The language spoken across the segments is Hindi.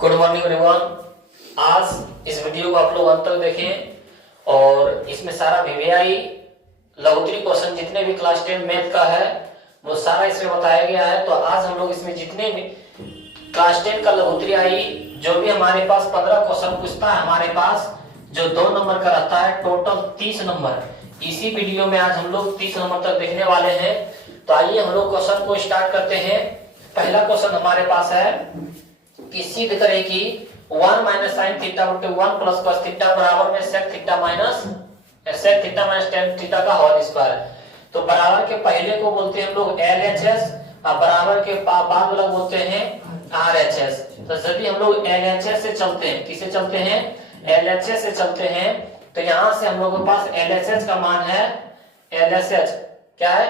Good morning everyone. आज इस वीडियो को आप लोग अंत तक देखें और इसमें सारा वीवीआई लघुत्तरी क्वेश्चन जितने भी क्लास 10 मैथ का है वो सारा इसमें बताया गया है। तो आज हम लोग इसमें जितने भी क्लास 10 का लघुत्तरी आई, जो भी हमारे पास 15 क्वेश्चन पूछता है, हमारे पास जो 2 नंबर का रहता है, टोटल 30 नंबर। इसी वीडियो में आज हम लोग 30 नंबर तक देखने वाले हैं। तो आइए हम लोग क्वेश्चन को स्टार्ट करते हैं। पहला क्वेश्चन हमारे पास है कि सिद्ध करें कि 1 माइनस साइन थीटा बटे 1 प्लस कॉस थीटा बराबर में sec theta minus ten theta का होल स्क्वायर। तो बराबर के पहले को बोलते हैं हम लोग LHS और बराबर के बाद वाला बोलते हैं RHS। तो यदि हम लोग LHS से चलते हैं, किसे चलते हैं? LHS से चलते हैं। तो यहाँ से हम लोगों के पास LHS का मान है, LHS क्या है?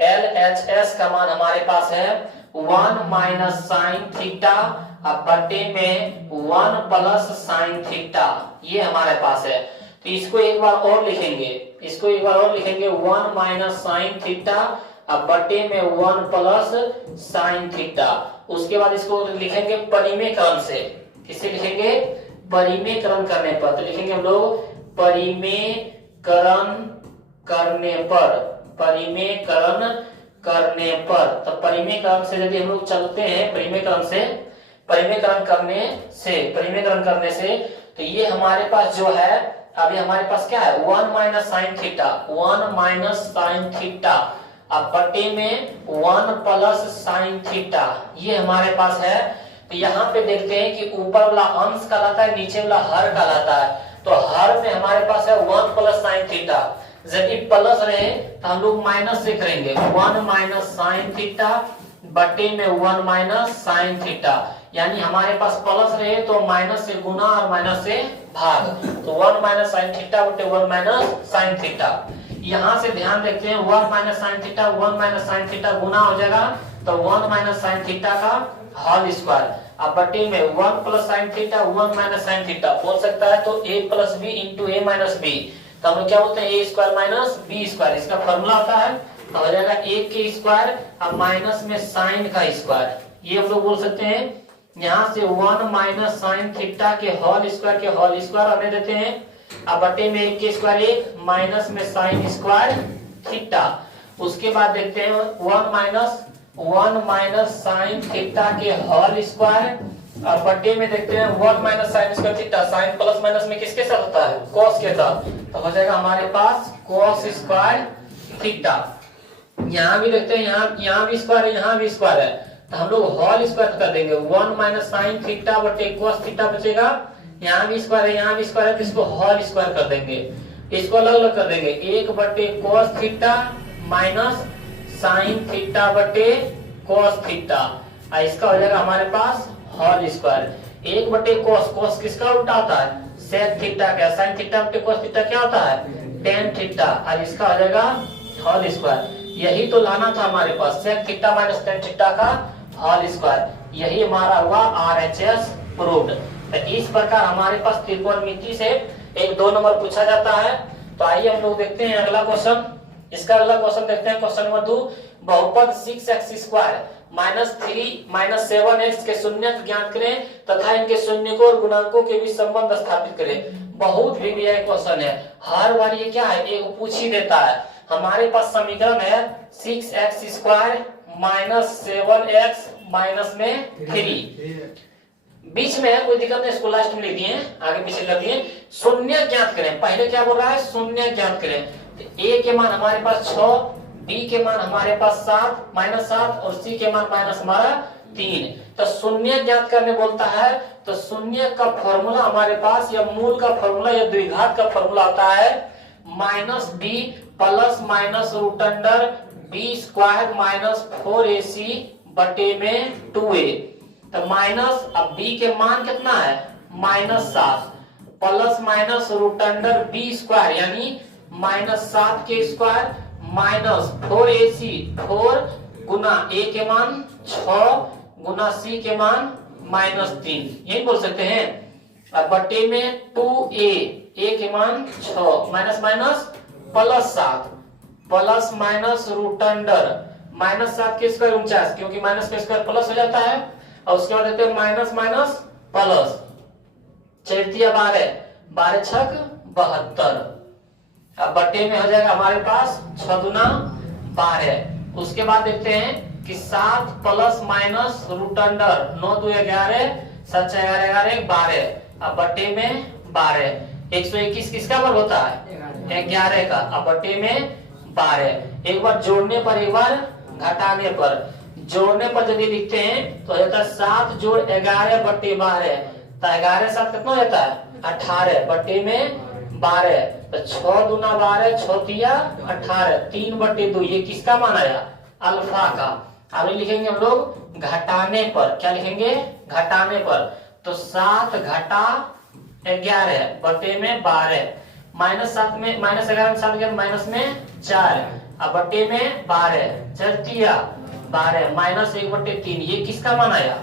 LHS का मान हमारे पास है 1 माइनस साइन थीटा बटे में 1 प्लस साइन थीटा, ये हमारे पास है। तो इसको एक बार और लिखेंगे 1 माइनस साइन थीटा बटे में 1 प्लस साइन थीटा। उसके बाद इसको लिखेंगे परिमेयकरण से। किसे लिखेंगे? परिमेयकरण करने पर। तो लिखेंगे हम लोग परिमेयकरण करने पर। तो परिमेयकरण से यदि हम लोग चलते हैं, परिमेयकरण करने से तो ये हमारे पास जो है, अभी हमारे पास क्या है? 1 माइनस साइन थीटा अब बटे में 1 प्लस साइन थीटा, ये हमारे पास है। तो यहाँ पे देखते हैं कि ऊपर वाला अंश कहलाता है, नीचे वाला हर कहलाता है। तो हर में हमारे पास है 1 प्लस साइन थीटा। यदि प्लस रहे तो हम लोग माइनस से करेंगे, 1 माइनस साइन थीटा बटे में 1 माइनस साइन थीटा। यानी हमारे पास प्लस रहे तो माइनस से गुना और माइनस से भाग। तो 1 माइनस साइन थीटा बटे 1 माइनस साइन थीटा। यहाँ से ध्यान देखते हैं, 1 minus sine theta 1 minus sine theta गुना हो जाएगा तो 1 माइनस साइन थीटा का होल स्क्वायर। अब बटे में 1 plus sine theta 1 minus sine theta बोल सकता है। तो a plus B into A minus B, तो हम लोग क्या बोलते हैं? A square minus B square. इसका फॉर्मूला होता है, तो हो जाएगा a के स्क्वायर अब माइनस में साइन का स्क्वायर, ये हम लोग बोल सकते हैं। यहाँ से 1 माइनस साइन थीटा के होल स्क्वायर आने देते हैं। अब बटे में 1 के स्क्वायर 1 माइनस में साइन स्क्वायर थीटा। उसके बाद देखते हैं 1 माइनस साइन थीटा के होल स्क्वायर और बटे में देखते हैं 1 minus sine square theta. Sine plus minus में किसके साथ होता है? कॉस के साथ। तो हो जाएगा हमारे पास कॉस स्क्वायर थीटा। यहाँ भी देखते हैं, यहाँ भी स्क्वायर है, यहाँ भी स्क्वायर है, तो हम लोग होल स्क्वायर कर देंगे। 1 माइनस साइन थीटा बटे कॉस थीटा बचेगा। यहाँ भी स्क्वायर है, यहाँ भी स्क्वायर है, तो इसको होल स्क्वायर कर देंगे। इसको अलग अलग कर देंगे, 1 बटे cos theta minus sine theta बटे कॉस थीटा। इसका हो जाएगा हमारे पास होल स्क्वायर। 1 बटे कॉस किसका उल्टा होता है? सेक थीटा का। साइन थीटा बटे कॉस थीटा क्या होता है? Tan theta. और इसका हो जाएगा होल स्क्वायर। यही तो लाना था हमारे पास, sec theta minus ten theta का होल स्क्वायर। यही हमारा हुआ RHS प्रूव्ड। तो इस प्रकार हमारे पास त्रिकोणमिति से 1-2 नंबर पूछा जाता है। तो आइए हम लोग देखते हैं अगला क्वेश्चन। इसका अगला क्वेश्चन देखते हैं, क्वेश्चन नंबर 2। बहुपद 6x square minus 3 minus 7x के शून्य ज्ञात करें तथा इनके शून्यकों और गुणांकों के बीच संबंध स्थापित करें। बहुत वीवीआई क्वेश्चन है, हर बार ये क्या है? एक पूछ ही देता है। हमारे पास समीकरण है 6x square minus 7x minus में 3, बीच में है, कोई दिक्कत नहीं, इसको लास्ट में लिख दिए, आगे पीछे कर दिए। शून्य ज्ञात करें, पहले क्या बोल रहा है? शून्य ज्ञात करें। तो a के मान हमारे पास 6, b के मान हमारे पास 7 माइनस 7 और c के मान माइनस हमारा 3। तो शून्य ज्ञात करने बोलता है। तो शून्य का फॉर्मूला हमारे पास, या मूल का फॉर्मूला या द्विघात का फॉर्मूला आता है minus b plus minus root under b square minus 4ac बटे में 2a। तो माइनस, अब b के मान कितना है? Minus 7 plus minus root under b square यानी माइनस 7 के square minus 4ac 4 Guna a के मान 6 गुना c के मान माइनस 3, यही बोल सकते हैं। अब बटे में 2a, a के मान 6 minus minus plus 7 plus minus root under minus 7 के स्क्वायर 49, क्योंकि माइनस का स्क्वायर प्लस हो जाता है। और उसके बाद देते हैं माइनस माइनस प्लस 4×12, 12 छक 72। अब बट्टे में हो जाएगा हमारे पास 6×12। उसके बाद देखते हैं कि 7 प्लस माइनस रूट अंडर 9×2=11, 7×4=11, 12। अब बट्टे में 12। 121 किसका वर्ग होता है? 11 का। अब बट्टे में 12। एक बार जोड़ने पर, एक बार घटाने पर। जोड़ने पर यदि लिखते हैं तो हो जाता है 7 जोड़ 11 बट्टे 12। तो 11 7 कितना हो जाता है? 18 बट्टे में 12। तो 6×2=12, 6×3=18, 3/2। ये किसका मान आया? अल्फा का। अब लिखेंगे हम लोग घटाने पर। क्या लिखेंगे? घटाने पर। तो 7 घटा 11 बट्टे में 12, -7 में -11 में 7 गया, माइनस में 4। अब बट्टे में 12, 4×3=12, -1/3। ये किसका मान आया?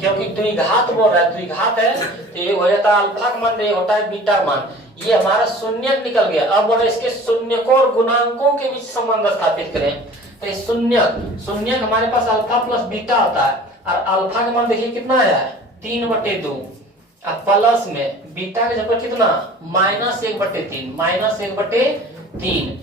क्योंकि द्विघात बोल रहा है, द्विघात है तो ये हो जाता है अल्फा का मान, ये होता है बीटा मान। ये हमारा शून्यक निकल गया। अब बोला इसके शून्यकों और गुणांकों के बीच संबंध स्थापित करें। तो शून्यक हमारे पास अल्फा प्लस बीटा होता है, और अल्फा का मान देखिए कितना आया है? 3/2। अब प्लस में बीटा के जगह कितना? -1/3, -1/3।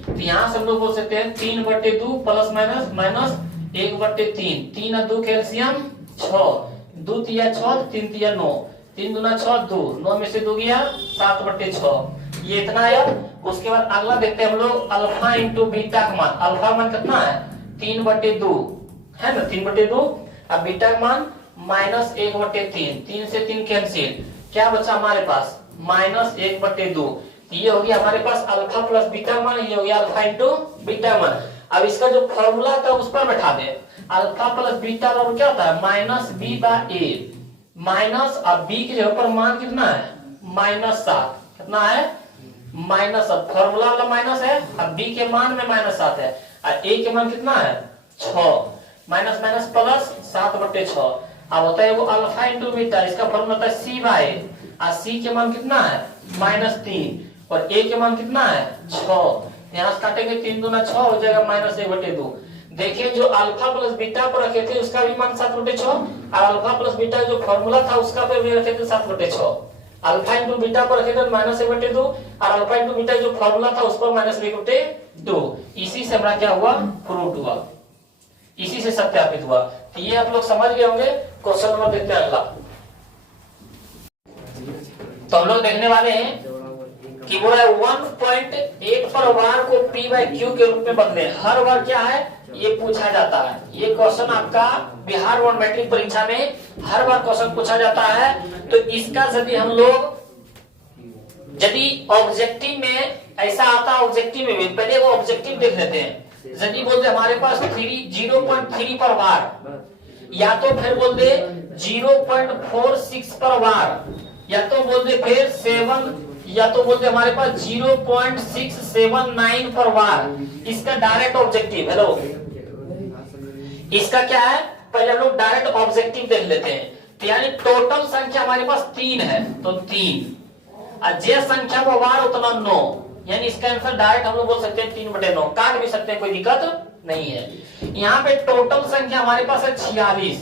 तो यहाँ से हम लोग बोल सकते हैं 3/2 प्लस माइनस -1/3। 3 और 2 कैल्शियम 6, 2×3=6, 3×3=9, 3×2=6, 2, 9 में से 2 गया 7/6। ये इतना आया। उसके बाद अगला देखते हैं हम लोग अल्फा इंटू बीटा का मान। अल्फा मान कितना है? 3/2 है ना, 3/2। अब बीटा का मान -1/3, 3 से 3 कैंसिल, क्या बचा हमारे पास? -1/2। ये हो गया हमारे पास अल्फा प्लस बीटा मान, ये हो गया अल्फा इंटू बीटा मान। अब इसका जो फॉर्मूला था उस पर बैठा दे। अल्फा प्लस बीटा बराबर क्या होता है? -b/a माइनस, अब b के जगह पर मान कितना है? -7। कितना है? -7। फॉर्मूला वाला माइनस है, अब b के मान में -7 है, और a के मान कितना है? 6। Minus minus plus 7/6। अब होता है वो अल्फा इंटू बीटा, इसका फॉर्मूला होता है c/a, और c के मान कितना है? -3, और a के मान कितना है? 6। यहाँ से काटेंगे 3×2=6 हो जाएगा -1/2। देखिए जो अल्फा प्लस बीटा पर रखे थे उसका भी मान 7/6, और अल्फा प्लस बीटा जो फॉर्मूला था उसका पर भी रखे थे 7/6। अल्फा इंटू बीटा पर रखे थे -1/2, और अल्फा इंटू बीटा जो फॉर्मूला था उस पर -1/2। इसी से हमारा क्या हुआ? प्रूव हुआ, इसी से सत्यापित हुआ। तो ये आप लोग समझ गए होंगे। क्वेश्चन नंबर देखते हैं अगला। तो हम लोग देखने वाले हैं कि बोला है 1.8 पर वार को p/q के रूप में बदले। हर बार क्या है ये पूछा जाता है। ये क्वेश्चन आपका बिहार बोर्ड मैट्रिक परीक्षा में हर बार क्वेश्चन पूछा जाता है। तो इसका यदि हम लोग ऑब्जेक्टिव में ऐसा आता, ऑब्जेक्टिव में भी पहले वो ऑब्जेक्टिव देख लेते हैं। यदि बोलते हमारे पास 0.3 पर वार, या तो फिर बोल दे 0.46 पर वार, या तो बोल दे फिर 7, या तो बोलते हमारे पास 0.679 पर वार। इसका डायरेक्ट ऑब्जेक्टिव, हेलो, इसका क्या है? पहले हम लोग डायरेक्ट ऑब्जेक्टिव देख लेते हैं। तो यानी टोटल संख्या हमारे पास 3 है, तो 3, और जे संख्या वो वार उतना 9, यानी इसका आंसर डायरेक्ट हम लोग बोल सकते हैं 3/9। काट भी सकते हैं, कोई दिक्कत नहीं है। यहाँ पे टोटल संख्या हमारे पास है 46,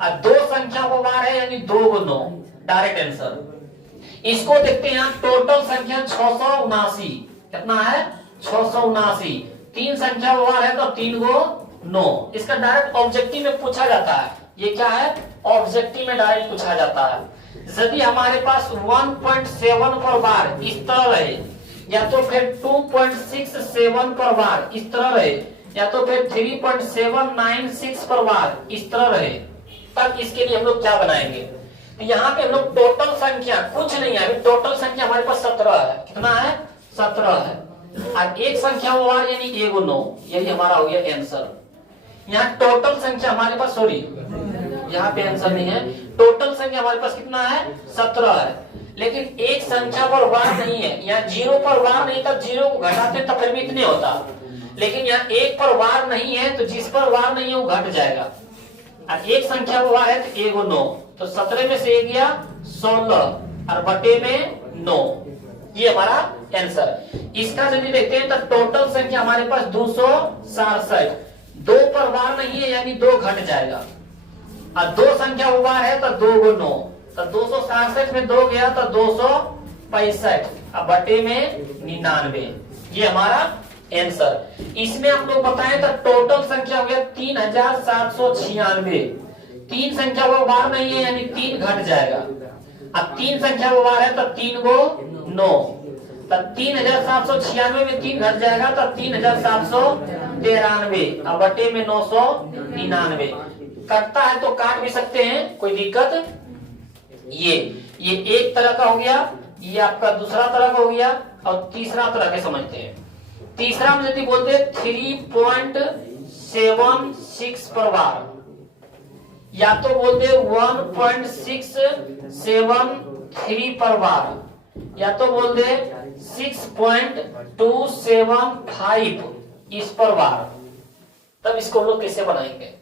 और 2 संख्या वो वार है, यानी 2×9, डायरेक्ट आंसर। इसको देखते हैं, टोटल संख्या 679। कितना है? 679। 3 संख्या वार है तो 3×9। इसका डायरेक्ट ऑब्जेक्टिव में पूछा जाता है। ये क्या है? ऑब्जेक्टिव में डायरेक्ट पूछा जाता है। यदि हमारे पास 1.7 पर वार इस तरह रहे, या तो फिर 2.67 पर वार इस तरह रहे, या तो फिर 3.796 पर वार इस तरह रहे, तब इसके लिए हम लोग क्या बनाएंगे? यहाँ पे हम लोग टोटल संख्या कुछ नहीं है, टोटल संख्या हमारे पास 17 है। कितना है? 17 है, और एक संख्या वो वार यानी 1×9, यही हमारा हो गया आंसर। यहाँ टोटल संख्या हमारे पास, सॉरी यहाँ पे आंसर नहीं है, टोटल संख्या हमारे पास कितना है? 17 है, लेकिन एक संख्या पर वार नहीं है। यहाँ 0 पर वार नहीं, तब 0 को घटाते तब फिर भी इतने होता, लेकिन यहाँ 1 पर वार नहीं है, तो जिस पर वार नहीं है वो घट जाएगा। और एक संख्या पर वार है तो 1×9, तो 17 में से 1 गया 16, और बटे में 9, ये हमारा आंसर। इसका यदि देखते हैं तो टोटल संख्या हमारे पास 267, 2 पर वार नहीं है यानी 2 घट जाएगा, और 2 संख्या वार है तो 2×9, तो 267 में 2 गया तो 265, अब बटे में 99, ये हमारा आंसर। इसमें हम लोग बताएं तो टोटल संख्या हो गया 3796। 3 संख्या को बार नहीं है यानी 3 घट जाएगा। अब 3 संख्या को बार है तो 3 को 9, तब 3796 में 3 घट जाएगा तो 3793, अब बटे में 999। कटता है तो काट भी सकते हैं, कोई दिक्कत। ये एक तरह का हो गया, ये आपका दूसरा तरह का हो गया, और तीसरा तरह के समझते हैं। तीसरा में यदि बोलते 3.76 पर बार, या तो बोलते 1.673 पर बार, या तो बोलते 6.275 इस पर बार। तब इसको हम लोग कैसे बनाएंगे?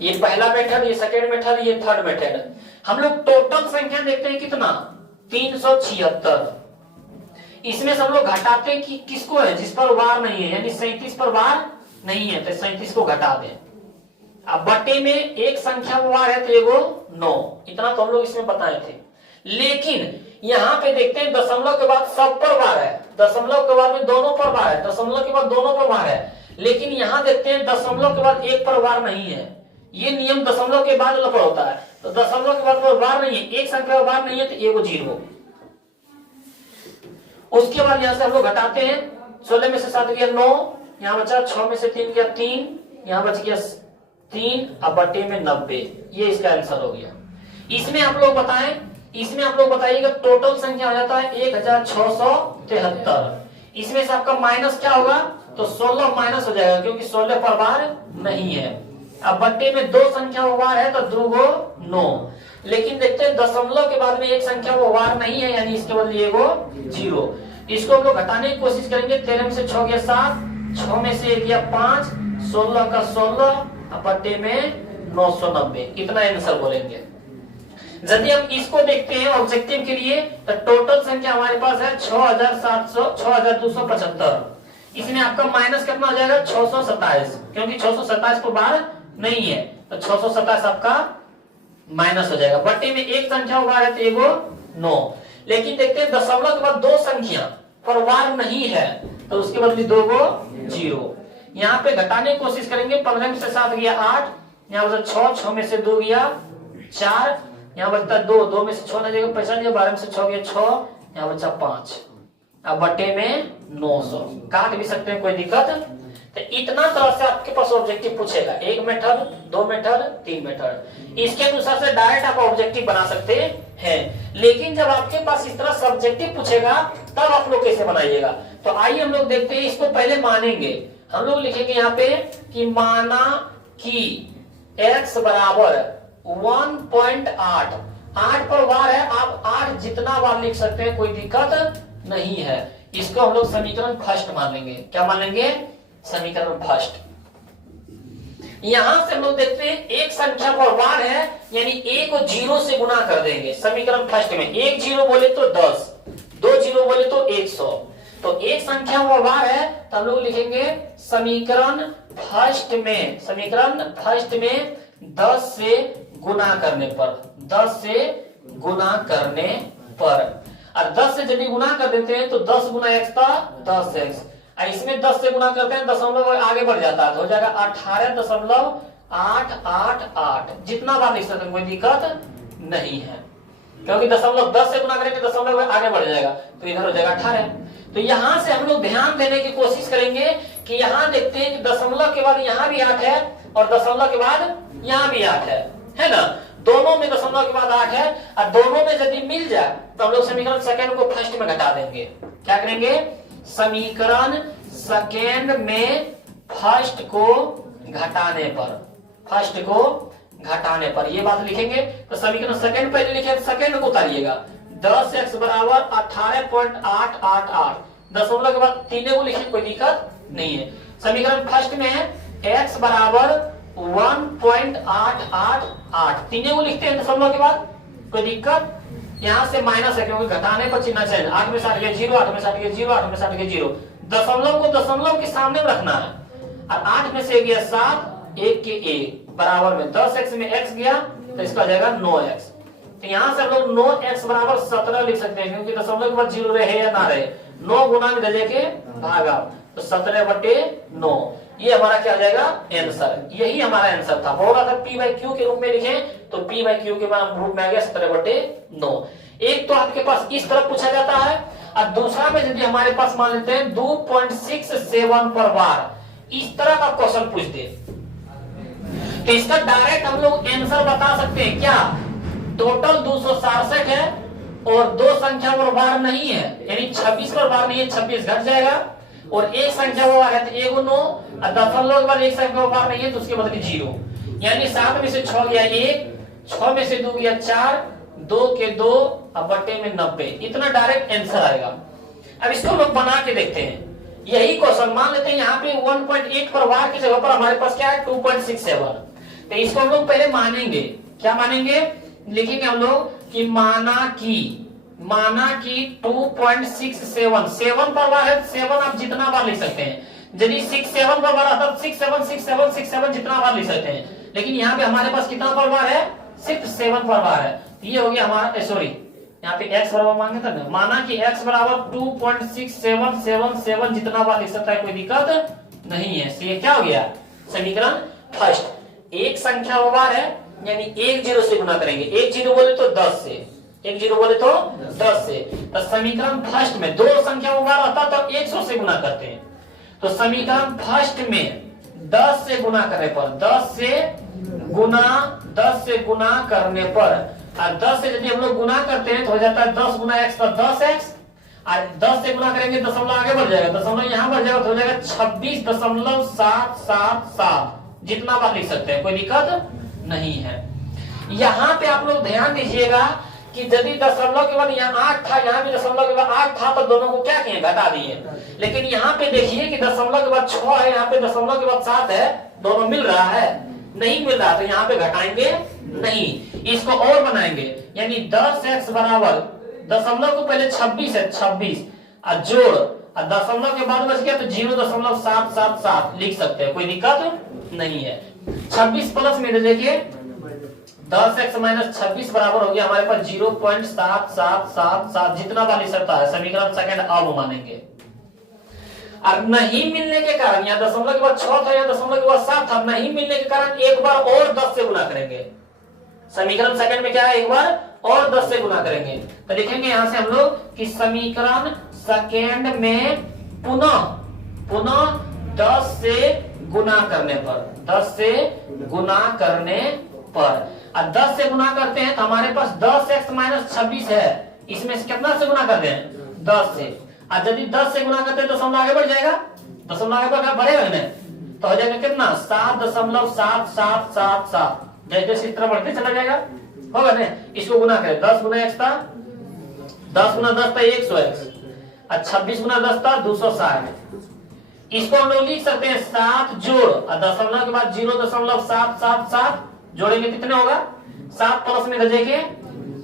ये पहला मेथड, ये सेकेंड मेथड, ये थर्ड मेथड। हम लोग टोटल संख्या देखते हैं कितना, 376। इसमें से हम लोग घटाते हैं कि किसको है, जिस पर वार नहीं है, यानी 37 पर वार नहीं है तो 37 को घटा दें। अब बटे में एक संख्या में वार है तो एगो 9, इतना तो हम लोग इसमें बताए थे। लेकिन यहाँ पे देखते हैं दशमलव के बाद सब पर वार है, दशमलव के बाद में दोनों पर वार है, दशमलव के बाद दोनों पर वार है। लेकिन यहाँ देखते हैं दशमलव के बाद एक पर वार नहीं है। ये नियम दशमलव के बाद लफड़ होता है, तो दशमलव के बाद वार नहीं है, एक संख्या में वार नहीं है तो एगो 0। उसके बाद यहां से हम लोग घटाते हैं, 16 में से 7 गया 9, यहाँ बचा 6 में से 3 गया 3, यहाँ बच गया 3, अब बटे में 90। ये इसका आंसर हो गया। इसमें आप लोग बताएं, इसमें आप लोग बताइएगा टोटल संख्या हो जाता है 1673। इसमें से आपका माइनस क्या होगा, तो 16 माइनस हो जाएगा क्योंकि 16 पर वार नहीं है। अब बट्टे में 2 संख्या वार है तो 2 को 9। लेकिन देखते हैं दशमलव के बाद में एक संख्या वो वार नहीं है, यानी इसके बदले वो 0। इसको हम लोग घटाने की कोशिश करेंगे। 13 में से 6 गया 7, 6 में से 1 गया 5, 16 का 16, बट्टे में 990। कितना आंसर बोलेंगे? यदि हम इसको देखते हैं ऑब्जेक्टिव के लिए तो टोटल संख्या हमारे पास है 6275। इसमें आपका माइनस कितना हो जाएगा, 627, क्योंकि 627 को बार नहीं है तो 627 आपका माइनस हो जाएगा। बट्टे में एक संख्या वार है तो एगो 9। लेकिन देखते हैं दशमलव के बाद 2 संख्या पर वार नहीं है तो उसके बदले 2 को 0। यहाँ पे घटाने की कोशिश करेंगे। 15 में से 7 गया 8, यहाँ बचा 6, 6 में से 2 गया 4, यहाँ बचता 2, 2 में से 6 न जाएगा 65, 12 में से 6 गया 6, यहाँ बचा 5, अब बटे में 900। काट भी सकते हैं, कोई दिक्कत। तो इतना तरह से आपके पास ऑब्जेक्टिव पूछेगा, 1 मेथड, 2 मेथड, 3 मेथड। इसके अनुसार से डायरेक्ट आप ऑब्जेक्टिव बना सकते हैं। लेकिन जब आपके पास इस तरह सब्जेक्टिव पूछेगा तब आप लोग कैसे बनाइएगा? तो आइए हम लोग देखते हैं। इसको पहले मानेंगे, हम लोग लिखेंगे यहाँ पे कि माना कि x बराबर 1.8, 8 पर वार है। आप 8 जितना बार लिख सकते हैं, कोई दिक्कत नहीं है। इसको हम लोग समीकरण फर्स्ट मान लेंगे। क्या मान लेंगे? समीकरण फर्स्ट। यहां से हम लोग देखते हैं एक संख्या पर वार है, यानी एक को 0 से गुना कर देंगे। समीकरण फर्स्ट में 1 0 बोले तो 10, 2 0 बोले तो 100। तो एक संख्या पर वार है तो हम लोग लिखेंगे समीकरण फर्स्ट में, समीकरण फर्स्ट में 10 से गुना करने पर, 10 से गुना करने पर। और 10 से यदि गुना कर देते हैं तो 10 गुना x था 10x, और इसमें 10 से गुना करते हैं दशमलव आगे बढ़ जाता है तो हो जाएगा 18.888। जितना बार लिख सकते हैं, कोई दिक्कत नहीं है, क्योंकि दशमलव 10 से गुना करेंगे दशमलव आगे बढ़ जाएगा तो इधर हो जाएगा 18। तो यहां से हम लोग ध्यान देने की कोशिश करेंगे कि यहां देखते हैं कि दशमलव के बाद यहां भी 8 है और दशमलव के बाद यहां भी 8 है ना? दोनों में दशमलव के बाद 8 है, और दोनों में यदि मिल जाए तो हम लोग समीकरण सेकेंड को फर्स्ट में घटा देंगे। क्या करेंगे? समीकरण सेकेंड में फर्स्ट को घटाने पर, फर्स्ट को घटाने पर ये बात लिखेंगे। तो समीकरण सेकेंड पहले लिखे, सेकेंड को उतारिएगा। 10x बराबर 18.888, दशमलव के बाद 3 को लिखिए, कोई दिक्कत नहीं है। समीकरण फर्स्ट में है x बराबर 1.888, 3 को लिखते हैं दशमलव के बाद, कोई दिक्कत। यहां से माइनस है क्योंकि घटाने पर चिन्ह चाहिए। 8 में 7 गया 0, 8 में 7 गया 0, 8 में 7 गया 0। दशमलव को दशमलव के सामने रखना है। और 8 में से गया 7, 1 के 1 बराबर में 10x में x गया तो इसका हो जाएगा 9x। तो यहाँ से हम लोग 9x बराबर 17 लिख सकते हैं, क्योंकि दशमलव के बाद 0 रहे या ना रहे, 9 गुना में दे के भागा, तो 17/9 ये हमारा क्या आ जाएगा आंसर। यही हमारा आंसर था। बोला था p बाई क्यू के रूप में लिखें, तो p बाई क्यू के रूप में आ गया 17/9। एक तो आपके पास इस तरफ पूछा जाता है, और दूसरा में यदि हमारे पास मान लेते हैं 2.67 पर बार इस तरह का क्वेश्चन पूछ दे, तो इसका डायरेक्ट हम लोग आंसर बता सकते हैं। क्या टोटल 267 है और दो संख्या पर बार नहीं है, यानी 26 पर बार नहीं है, 26 घट जाएगा, और एक संख्या पर बार है तो 1 9, और दशमलव के बाद एक संख्या पर बार नहीं है तो उसके बदले 0, यानी 7 में से 6 गया 1, 6 में से 2 गया 4, 2 के 2 अब बटे में 90, इतना डायरेक्ट आंसर आएगा। अब इसको लोग बना के देखते हैं। यही क्वेश्चन मान लेते हैं यहाँ पे 1.8 पर बार की जगह पर हमारे पास क्या है 2.67, तो इसको हम लोग पहले मानेंगे। क्या मानेंगे? लिखेंगे हम लोग कि माना कि 2.67 7 पर बार है, 7 आप जितना बार लिख सकते हैं। यदि 67 पर बार आता है 67 जितना बार लिख सकते हैं, लेकिन यहाँ पे हमारे पास कितना पर बार है, सिर्फ 7 पर बार है। ये हो गया हमारा, सॉरी यहाँ पे x बराबर मांगे था ना, माना कि x बराबर 2.6777 जितना बार लिख सकता है, कोई दिक्कत नहीं है। तो ये क्या हो गया समीकरण फर्स्ट। एक संख्या बार है, यानी 1 0 से गुना करेंगे, 1 0 बोले तो 10 से, 1 0 बोले तो 10 से, तो समीकरण फर्स्ट में दो संख्या बार आता तो 100 से गुना करते हैं, तो समीकरण फर्स्ट में 10 से गुना करने पर 10 से गुना करने पर, और 10 से यदि हम लोग गुना करते हैं तो हो जाता है 10 गुना x पर 10x, और 10 से गुना करेंगे दशमलव आगे बढ़ जाएगा, दशमलव यहाँ बढ़ जाएगा तो हो जाएगा 26.777 जितना बार लिख सकते हैं, कोई दिक्कत नहीं है। यहाँ पे आप लोग ध्यान दीजिएगा कि यदि दशमलव के बाद यहाँ 8 था, यहाँ भी दशमलव के बाद 8 था, तो दोनों को क्या किए घटा दिए। लेकिन यहाँ पे देखिए कि दशमलव के बाद 6 है, यहाँ पे दशमलव के बाद 7 है, दोनों मिल रहा है, नहीं मिल रहा, तो यहाँ पे घटाएंगे नहीं, इसको और बनाएंगे, यानी 10x बराबर दशमलव को पहले 26 है, 26 और जोड़, और दशमलव के बाद बच गया तो 0.777 लिख सकते हैं, कोई दिक्कत नहीं है। 26 प्लस में देखिए 10x माइनस 26 बराबर हो गया हमारे पास 0.7777 जितना बार लिख सकता है, समीकरण सेकंड अब मानेंगे। और नहीं मिलने के कारण, यहाँ दशमलव के बाद 6 था, यहाँ दशमलव के बाद 7 था, नहीं मिलने के कारण एक बार और 10 से गुना करेंगे। समीकरण सेकंड में क्या है, एक बार और 10 से गुना करेंगे, तो लिखेंगे यहां से हम लोग कि समीकरण सेकंड में पुनः 10 से गुना करने पर, 10 से गुना करने पर, और 10 से गुना करते हैं तो हमारे पास 10x माइनस 26 है, इसमें से कितना से गुना करते हैं 10 से, और यदि 10 से गुना करते हैं तो दशमलव आगे बढ़ जाएगा, दशमलव आगे बढ़ेगा ना, तो हो जाएगा कितना 7.7777, जैसे इस तरह बढ़ते चला जाएगा, होगा ना। इसको गुना करें, 10 गुना x था, 10 गुना 10 था 100x, और 26 गुना 10 था 260। इसको हम लोग लिख सकते हैं 7 जोड़ और दशमलव के बाद 0.777 जोड़ेंगे कितने होगा, 7 प्लस में रजेंगे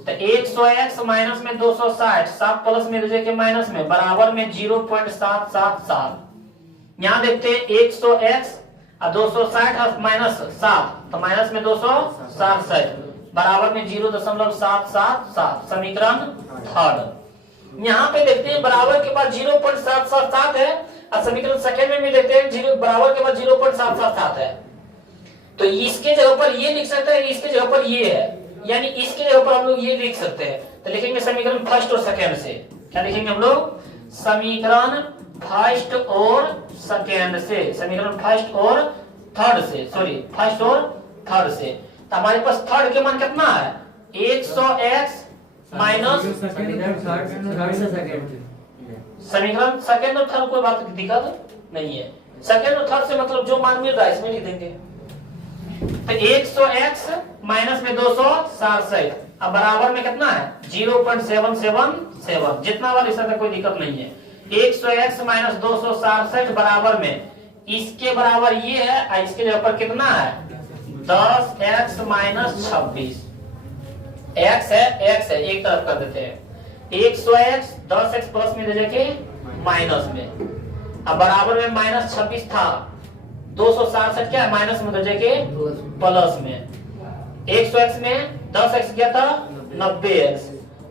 तो 100x माइनस में 260, 7 प्लस में रजेंगे माइनस में बराबर में 0.777। यहाँ देखते हैं 100x और 260 माइनस 7 तो माइनस में 267 बराबर में 0.777 समीकरण थर्ड। यहाँ पे देखते हैं बराबर के बाद 0.777 है, और समीकरण सेकंड में भी देखते हैं 0 बराबर के बाद 0.777 है, तो इसके जगह पर ये लिख सकते हैं, इसके जगह पर ये है, यानी इसके जगह पर हम लोग ये लिख सकते हैं, तो लिखेंगे समीकरण फर्स्ट और सेकंड से। क्या लिखेंगे हम लोग, समीकरण फर्स्ट और सेकंड से, समीकरण फर्स्ट और थर्ड से, सॉरी फर्स्ट और थर्ड से। तो हमारे पास थर्ड के मान कितना है 100x माइनस, समीकरण सेकंड और थर्ड कोई बात दिक्कत नहीं है, सेकंड और थर्ड से मतलब जो मान मिल रहा है इसमें लिख देंगे। तो 100x माइनस में 267 अब बराबर में कितना है 0.777 जितना बार इसका कोई दिक्कत नहीं है। 100x माइनस 267 बराबर में इसके बराबर ये है, और इसके जगह पर कितना है 10x माइनस 26, x है एक तरफ कर देते हैं, 100x 10x प्लस में ले जाके माइनस में, अब बराबर में माइनस 26 था, 267 क्या है माइनस में ले जाके प्लस में, 100x में 10x क्या था 90x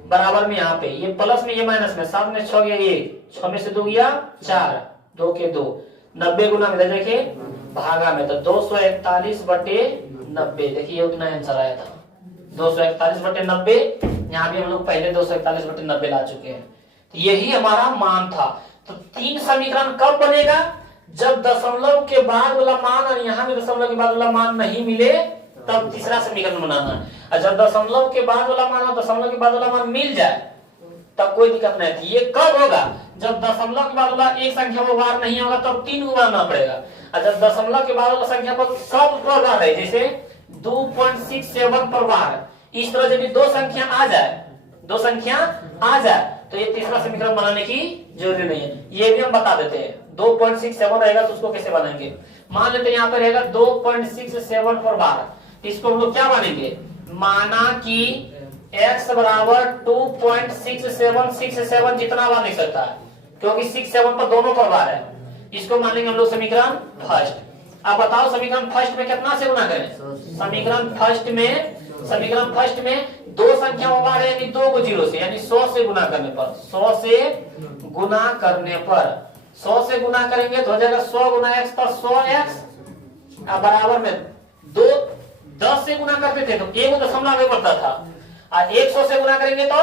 बराबर में यहाँ पे ये प्लस में ये माइनस में, 7 में 6 गया 1, 6 में से 2 गया 4, 2 के 2, 90 गुना में देखिए भागा में, तो 241/90, देखिए उतना आंसर आया था 241/90। यहाँ भी हम लोग पहले 241/90 ला चुके हैं, तो यही हमारा मान था। तो 3 समीकरण कब बनेगा? जब दशमलव के बाद वाला मान और यहाँ भी दशमलव के बाद वाला मान नहीं मिले, तब तीसरा समीकरण बनाना है। और जब दशमलव के बाद वाला मान और दशमलव के बाद वाला मान मिल जाए, तब कोई दिक्कत नहीं थी। ये कब होगा? जब दशमलव के बाद वाला एक संख्या पर वार नहीं होगा, तब 3 गुना पड़ेगा। और जब दशमलव के बाद वाला संख्या पर सब पर वार है, जैसे 2.67 पर वार, इस तरह जब दो संख्या आ जाए, तो ये तीसरा समीकरण बनाने की जरूरी नहीं है, ये भी हम बता देते हैं। 2.67 रहेगा तो उसको कैसे बनाएंगे? मान लेते हैं यहाँ पे रहेगा 2.67 पर बार, इसको हम लोग क्या मानेंगे? माना कि x बराबर 2.6767 जितना बार लिख सकता है, क्योंकि 6 7 पर दोनों पर बार है, इसको मान लेंगे हम लोग समीकरण फर्स्ट। अब बताओ समीकरण फर्स्ट में कितना से गुना करें? समीकरण फर्स्ट में दो संख्या बार है, यानी 2 को 0 से, यानी 100 से गुना करने पर, 100 से गुना करेंगे तो हो जाएगा 100 गुना x पर 100x, बराबर में 10 से गुना करते थे तो 1 दशमलव आगे बढ़ता था, और 100 से गुना करेंगे तो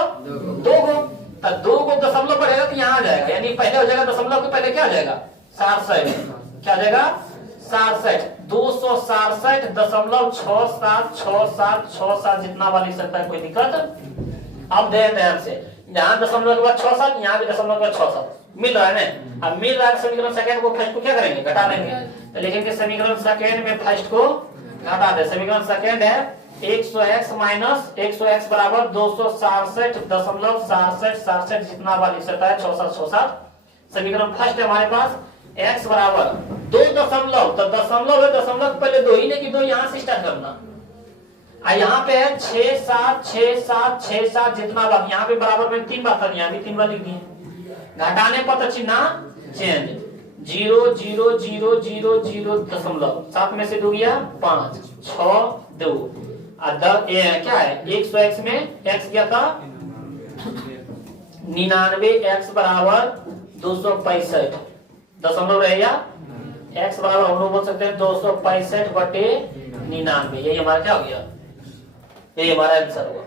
2 को दशमलव बढ़ेगा तो यहाँ आ जाएगा, यानी पहले हो जाएगा दशमलव के पहले क्या आ जाएगा? 67, क्या आ जाएगा? 67, 267.676767 जितना बार लिख सकता है, कोई दिक्कत? अब ध्यान से, यहाँ दशमलव के बाद 67, यहाँ भी दशमलव के बाद 67 मिल रहा है ना। अब मिल रहा है, समीकरण सेकंड को फर्स्ट को क्या करेंगे? घटा देंगे, तो लिखेंगे समीकरण सेकंड में फर्स्ट को घटा दे। समीकरण सेकंड है 100x माइनस 100x बराबर 267.6767 जितना बार लिख सकता है, 6767। समीकरण फर्स्ट है हमारे पास x बराबर 2 दशमलव, तो दशमलव है, दशमलव पहले 2 ही नहीं कि 2 यहाँ से स्टार्ट करना, यहाँ पे है 676767 जितना बार, यहाँ पे बराबर में 3 बार था, यहाँ भी 3 बार लिख दिए। घटाने पर तो चिन्ह चेंज, 0 0 0 0 0 दशमलव, 7 में से 2 गया 5, 6 2, क्या है 100x में x गया था 99, x बराबर 265 दशमलव रहेगा, x बराबर हम लोग बोल सकते हैं 265/99, यही हमारा क्या हो गया? यही हमारा आंसर हुआ।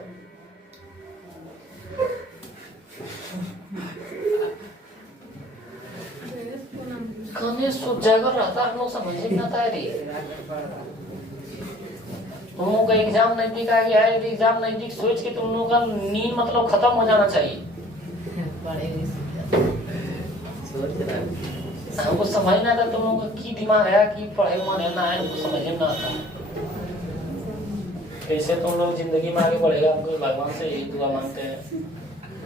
जागर रहता हम लोग समझ नहीं आता है। तुम लोगों का एग्जाम नजदीक आ गया है, यदि एग्जाम नजदीक सोच के तुम लोगों का नींद मतलब खत्म हो जाना चाहिए। हमको समझ ना आता तुम लोगों का की दिमाग है कि पढ़ाई मन है ना है, हमको समझ में ना आता। कैसे तुम लोग जिंदगी में आगे बढ़ेगा, हमको भगवान से यही दुआ मांगते हैं,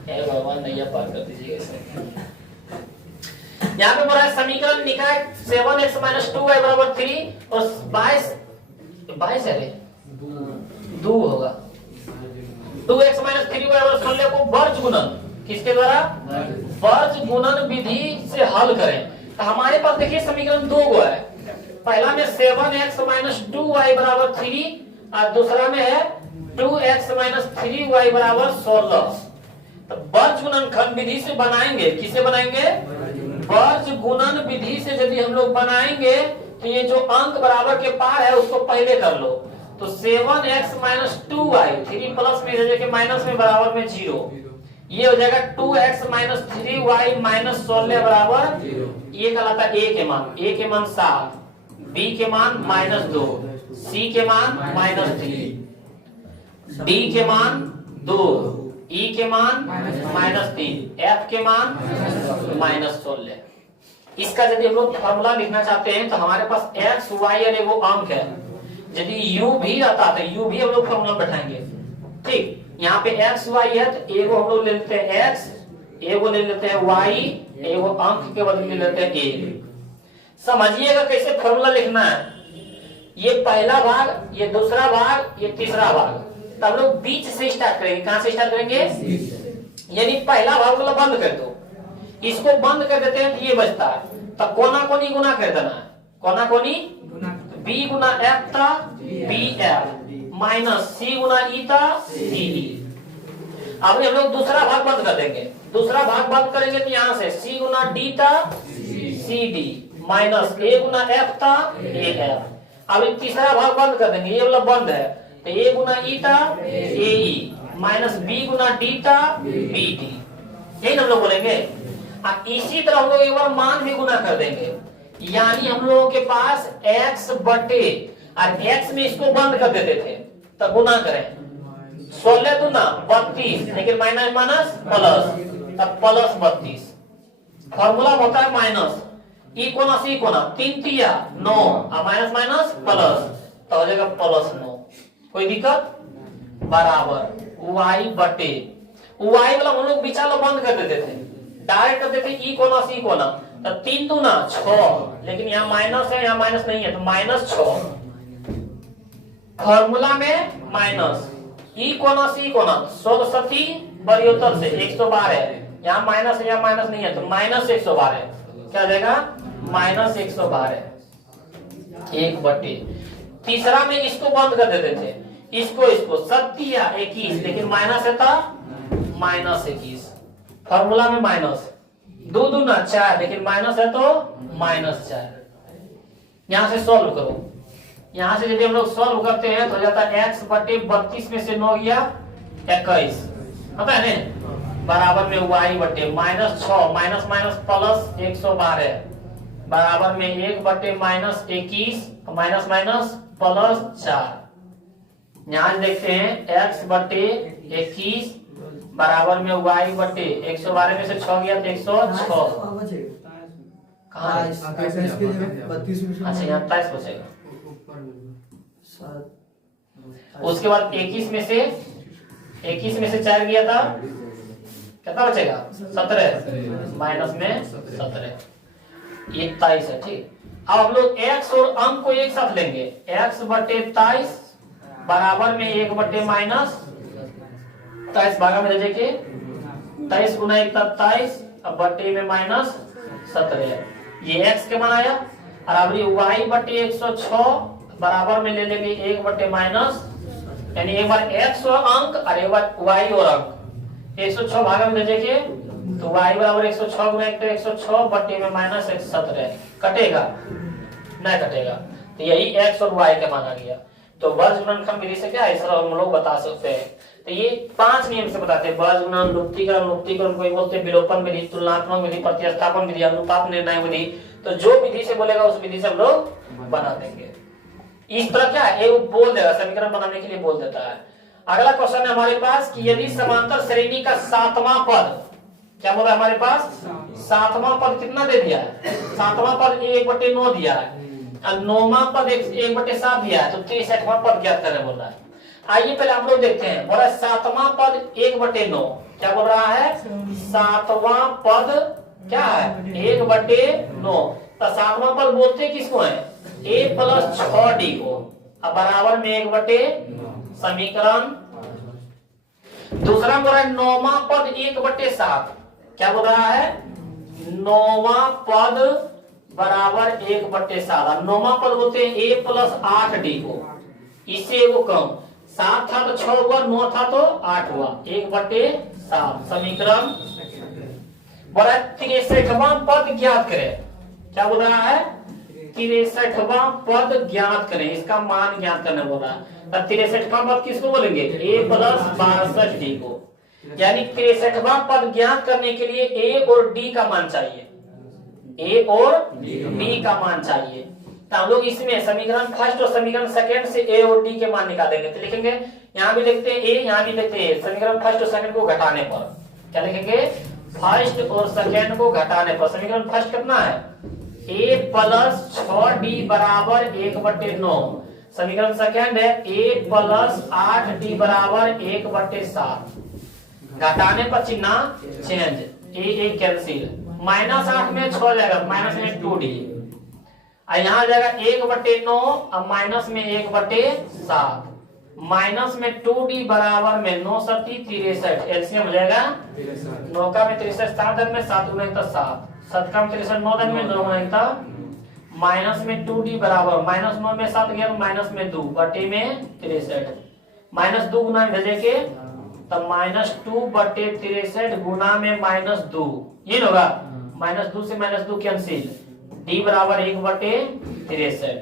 हे भगवान नैया पार कर दीजिएगा। यहाँ पे बोला समीकरण निकाय 7x - 2y बराबर 3 और 22 है 2 होगा, 2x - 3y बराबर 16 को वर्ज गुणन किसके द्वारा? वर्ज गुणन विधि से हल करें। तो हमारे पास देखिए समीकरण 2 गो है, पहला में 7x - 2y बराबर 3 और दूसरा में है 2x - 3y बराबर 16। तो वर्ज गुणन खंड विधि से बनाएंगे, किसे बनाएंगे? वर्ज गुणन विधि से यदि हम लोग बनाएंगे तो ये जो अंक बराबर के पार है उसको पहले कर लो, तो 7x - 2y 3 प्लस में जैसे माइनस में बराबर में 0, ये हो जाएगा 2x - 3y - 16 बराबर, ये कहलाता है a के मान 7, b के मान -2, c के मान -3, d के मान 2, e के मान -3, f के मान -16। इसका यदि हम लोग फॉर्मूला लिखना चाहते हैं तो हमारे पास x y और एगो अंक है, यदि u भी आता है तो u भी हम लोग फॉर्मूला बैठाएंगे। ठीक, यहाँ पे x y है तो एगो हम लोग ले लेते हैं x, एगो ले लेते हैं y, एगो अंक के बदले ले लेते हैं a। समझिएगा कैसे फॉर्मूला लिखना है, ये पहला भाग, ये दूसरा भाग, ये तीसरा भाग, तब लोग बीच से स्टार्ट करेंगे। कहां से स्टार्ट करेंगे? यानी पहला भाग वाला बंद कर दो, इसको बंद कर देते हैं तो ये बचता है, तब कोना कोनी गुना कर देना है, कोना कोनी b गुना f था bf माइनस c गुना e था ce, अब हम लोग दूसरा भाग बंद कर देंगे। दूसरा भाग बंद करेंगे तो यहाँ से सी गुना डी था सी डी माइनस ए गुना एफ था ए एफ। अब तीसरा भाग बंद कर देंगे, ये वाला बंद है तो ए गुना ई था ए ई माइनस बी गुना डी था बी डी, यही हम लोग बोलेंगे। इसी तरह हम लोग एक बार मान भी गुना कर देंगे, यानी हम लोगों के पास x बटे और x में इसको बंद कर देते थे तो गुना करें 16 दूना 32 लेकिन माइनस माइनस प्लस, तब प्लस 32। फॉर्मूला होता है माइनस ई कोना सी कोना 3 तिया 9 और माइनस माइनस प्लस तो हो जाएगा प्लस 9। कोई दिक्कत? बराबर y बटे y वाला हम लोग बीचा लो बंद कर देते थे, डायरेक्ट करते थे ई कोना सी कोना तो 3 दूना 6 लेकिन यहाँ माइनस है यहाँ माइनस नहीं है तो माइनस 6। फॉर्मूला में माइनस ई कोना सी कोना 16 सती 72 से 112, यहाँ माइनस है यहाँ माइनस नहीं है तो माइनस 112, क्या जाएगा माइनस 112 एक बटे। तीसरा में इसको बंद कर देते थे, इसको सत्या 21 लेकिन माइनस है था माइनस 21। फॉर्मूला में माइनस 2 दूना 4 लेकिन माइनस है तो माइनस 4। यहां से सॉल्व करो, यहां से यदि हम लोग सॉल्व करते हैं तो हो जाता है x बटे 32 में से 9 गया 21 पता है ना, बराबर में y बटे माइनस 6 माइनस माइनस प्लस 112 बराबर में 1 बटे माइनस 21 माइनस माइनस प्लस 4। यहां देखते हैं x बटे 21 बराबर में y बटे 112 में से 6 गया तो 106 कहाँ है? अच्छा यहाँ 23 बचेगा। उसके बाद 21 में से 4 गया था कितना बचेगा 17 माइनस में 17 ये 23 है। ठीक, अब हम लोग x और अंक को एक साथ लेंगे, x बटे 23 बराबर में 1 बटे माइनस 23 भागा में देखिए 23 गुना 1 27 अब बटे में माइनस 17 ये x के मान आया। और अब ये y बटे 106 बराबर में ले लेंगे 1 बटे माइनस, यानी एक बार x और अंक और एक बार y और अंक 106 भागा में देखिए तो y बराबर 106 गुना 1 तो 106 बटे में माइनस 17 कटेगा नहीं कटेगा तो यही x और y का मान आ गया। तो वर्ग गुणनखंड विधि से क्या है इस तरह हम लोग बता सकते हैं। तो ये 5 नियम से बताते हैं, वर्ग गुणन, लुप्तीकरण, लुप्तीकरण कोई बोलते हैं विलोपन विधि, तुलनात्मक विधि, प्रतिस्थापन विधि, अनुपात निर्णय विधि। तो जो विधि से बोलेगा उस विधि से हम लोग बना देंगे। इस तरह क्या है एक बोल देगा, समीकरण बनाने के लिए बोल देता है। अगला क्वेश्चन है हमारे पास कि यदि समांतर श्रेणी का 7वां पद, क्या बोला हमारे पास 7वां पद कितना दे दिया है, 7वां पद 1/9 दिया है, 9वां पद 1/7 दिया है तो 63वां पद ज्ञात करने बोल रहा है। आइए पहले हम लोग देखते हैं, बोला 7वां पद 1/9, क्या बोल रहा है 7वां पद क्या है 1/9। तो 7वां पद बोलते किसको है a + 6d को, अब बराबर में 1/9 समीकरण। दूसरा बोल रहा है 9वां पद 1/7, क्या बोल रहा है 9वां पद बराबर 1/7। 9वां पद बोलते हैं a + 8d को, इससे एगो कम 7 था तो 6 हुआ, 9 था तो 8 हुआ, 1/7 समीकरण। बोला 63वां पद ज्ञात करें, क्या बोल रहा है 63वां पद ज्ञात करें, इसका मान ज्ञात करने बोल रहा है। तो 63वां पद किसको बोलेंगे a + 62d को, यानी 63वां पद ज्ञात करने के लिए a और d का मान चाहिए, a और d का मान चाहिए। तो हम लोग इसमें समीकरण फर्स्ट और समीकरण सेकंड से a और d के मान निकालेंगे। तो लिखेंगे यहाँ भी लिखते हैं a, यहाँ भी लिखते हैं समीकरण फर्स्ट और सेकंड को घटाने पर, क्या लिखेंगे फर्स्ट और सेकंड को घटाने पर। समीकरण फर्स्ट कितना है a + 6d बराबर 1/9, समीकरण सेकंड है a + 8d बराबर 1/7। घटाने पर चिन्ह चेंज, a कैंसिल, -8 में 6 जाएगा, माइनस में 2d, यहाँ जाएगा 1/9 और माइनस में 1/7, माइनस में 2d बराबर में 9 सती 63, एलसीएम हो जाएगा 9 का में 63 7 में 7 गुना 7, 7 का में 63 9 में 9 गुना, माइनस में 2d बराबर -9 में 7 गया तो माइनस में 2 बटे में 63, -2 गुना भेजे के तो -2/63 गुना में -2, ये होगा -2 से -2 कैंसिल, d बराबर 1/63।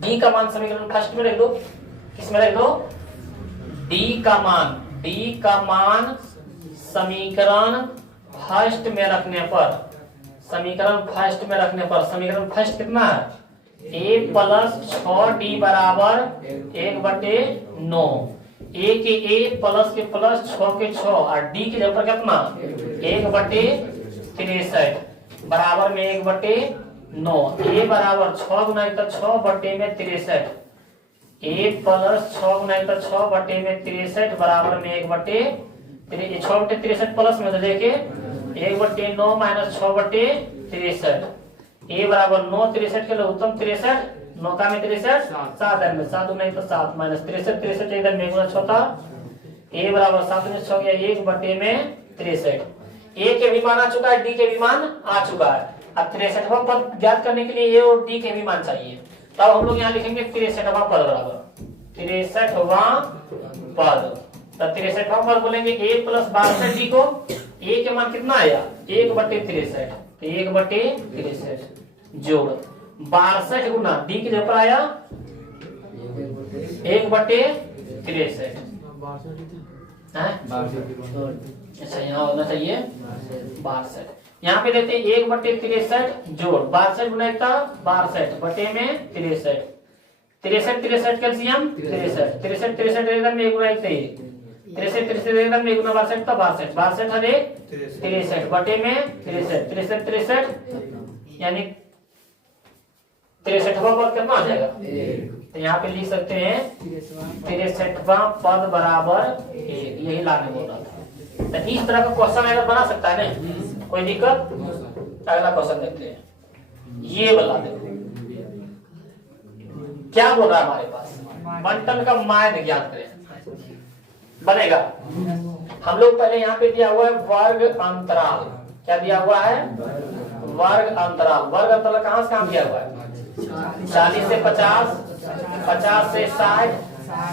d का मान समीकरण फर्स्ट में रख दो, किस में रख दो, d का मान समीकरण फर्स्ट में रखने पर, समीकरण फर्स्ट कितना है, a + 6d बराबर 1/9, a के a प्लस के प्लस 6 के 6 और d के जगह पर कितना 1/63 बराबर में 1/9, a बराबर 6 गुना 6/63, a प्लस 6 गुना 6/63 बराबर में 6/63 प्लस में तो देखिए 1/9 माइनस 6/63, a बराबर 9, 63 के लिए उत्तम 63, 9 का में 63 7 में 7 नहीं तो 7 माइनस 63 इधर में गुना 6 था, a बराबर 7 में 6 गया 1/63, a के भी मान आ चुका है, d के भी मान आ चुका है। अब 63वां पद ज्ञात करने के लिए a और d के भी मान चाहिए, तब हम लोग यहाँ लिखेंगे 63वां पद बराबर 63वां पद, तो 63वां पद बोलेंगे a + 62d को, a के मान कितना आया 1/63, तो 1/63 जोड़ 62 गुना d के जगह पर आया 1/63, अच्छा यहाँ होना चाहिए 62, यहाँ पे देते हैं 1/63 जोड़ 62 गुना 62 बटे में 63, 63 कैल्सियम 63 एकदम में 1 गुना 63 एकदम में 1 गुना 62 तो 62 हर 63 बटे में 63 यानी 63वां पद कितना आ जाएगा, तो यहाँ पे लिख सकते हैं 63वां पद बराबर 1, यही लाने बोल रहा था। तो इस तरह का क्वेश्चन अगर बना सकता है ना, कोई दिक्कत। अगला क्वेश्चन देखते हैं, ये बता देखो क्या बोल रहा है हमारे पास, बंटन का माध्य ज्ञात करें, बनेगा। हम लोग पहले यहाँ पे दिया हुआ है वर्ग अंतराल, क्या दिया हुआ है, वर्ग अंतराल कहाँ से कहाँ दिया हुआ है, 40 से 50, 50 से 60,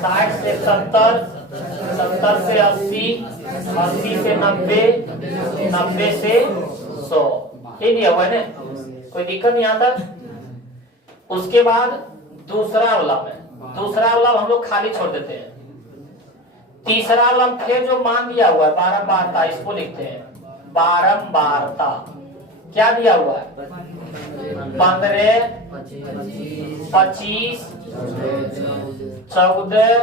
60 से 70, 70 से 80, 80 से 90, 90 से 100, ये दिया हुआ है ना, कोई दिक्कत नहीं आता। उसके बाद दूसरा वाला हम लोग खाली छोड़ देते हैं। तीसरा वाला फिर जो मान दिया हुआ है बारंबारता, इसको लिखते हैं बारंबारता, क्या दिया हुआ है 15, 25, 14,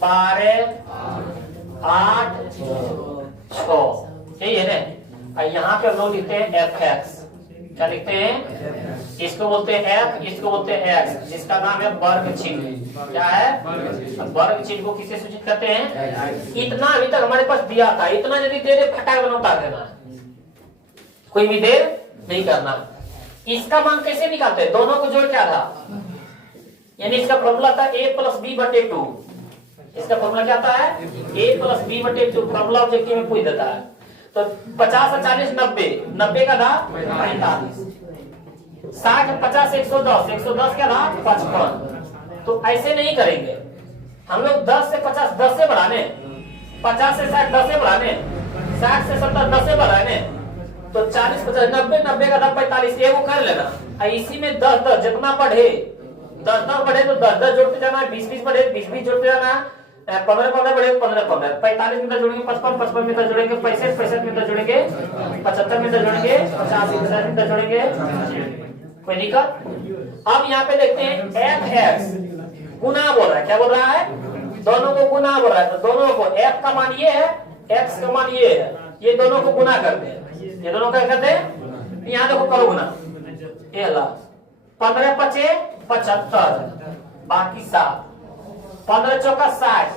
12, 8, 6, यही है ना। यहाँ पे हम लोग लिखते हैं fx, क्या लिखते हैं, इसको बोलते हैं f, इसको बोलते हैं x, जिसका नाम है वर्ग चिन्ह। क्या है, वर्ग चिन्ह को किसे सूचित करते हैं, इतना अभी तक हमारे पास दिया था, इतना यदि दे दे फटाक उतार देना, कोई भी देर नहीं करना। इसका मान कैसे निकालते हैं, दोनों को जोड़ क्या था, यानी इसका फॉर्मूला था a + b/2, इसका फॉर्मूला क्या था है a + b/2, फॉर्मूला ऑब्जेक्टिव में पूछ देता है। तो 50 और 40 90, 90 का था 45, 60 50 110, 110 का था 55। तो ऐसे नहीं करेंगे हम लोग, 10 से 50 10 से बढ़ाने, 50 से 60 10 से बढ़ाने, 60 से 70 10 से बढ़ाने, तो 40 50 90, 90 का था 45, ये वो कर लेना। इसी में 10 10 जितना बढ़े, 10 10 बढ़े तो 10 10 जोड़ते जाना, 20 20 बढ़े 20 20 जोड़ते जाना, 15 15 बढ़े 15 15, 45 में जोड़ेंगे 55 55 में जोड़ेंगे 65 65 में जोड़ेंगे 75 में जोड़ेंगे 50 50 में जोड़ेंगे, कोई दिक्कत। अब यहाँ पे देखते हैं fx गुना बोल रहा है, क्या बोल रहा है, दोनों को गुना बोल रहा है। तो दोनों को f का मान ये है, x का मान ये है, ये दोनों को गुना करते हैं, ये दोनों क्या करते हैं, यहाँ देखो करो गुना, ये ला 15 5 75, बाकी 7, 15 चौका 60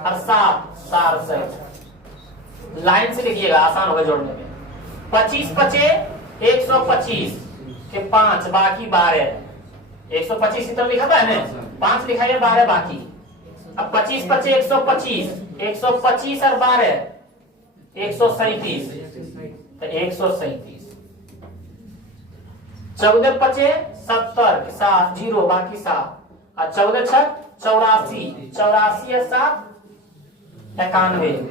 और 7 67, लाइन से लिखिएगा आसान होगा जोड़ने में। 25 5 125 के 5 बाकी 12, 125 इतना लिखा था ना, 5 लिखा है 12 बाकी। अब 25 5 125, 125 और 12 137, तो 137, 14 5 70 7 0 बाकी 7, और 14 6 84, 84 और 7 91,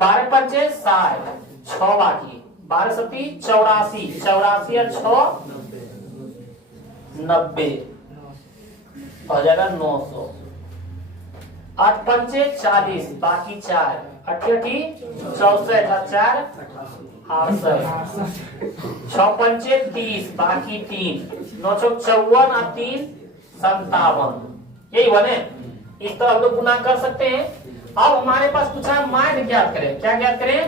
12 पंचे 60, 6 बाकी, 12 सती 84, 84 और 6 90, हो जाएगा 900। 8 पंचे 40, बाकी 4, 88 64, 4 68, 6 पंचे 30, बाकी 3, 9 चौक 54 और 3 57, यही बने। इस तरह हम लोग गुना कर सकते हैं। अब हमारे पास पूछा है माध्य ज्ञात करें, क्या ज्ञात करें?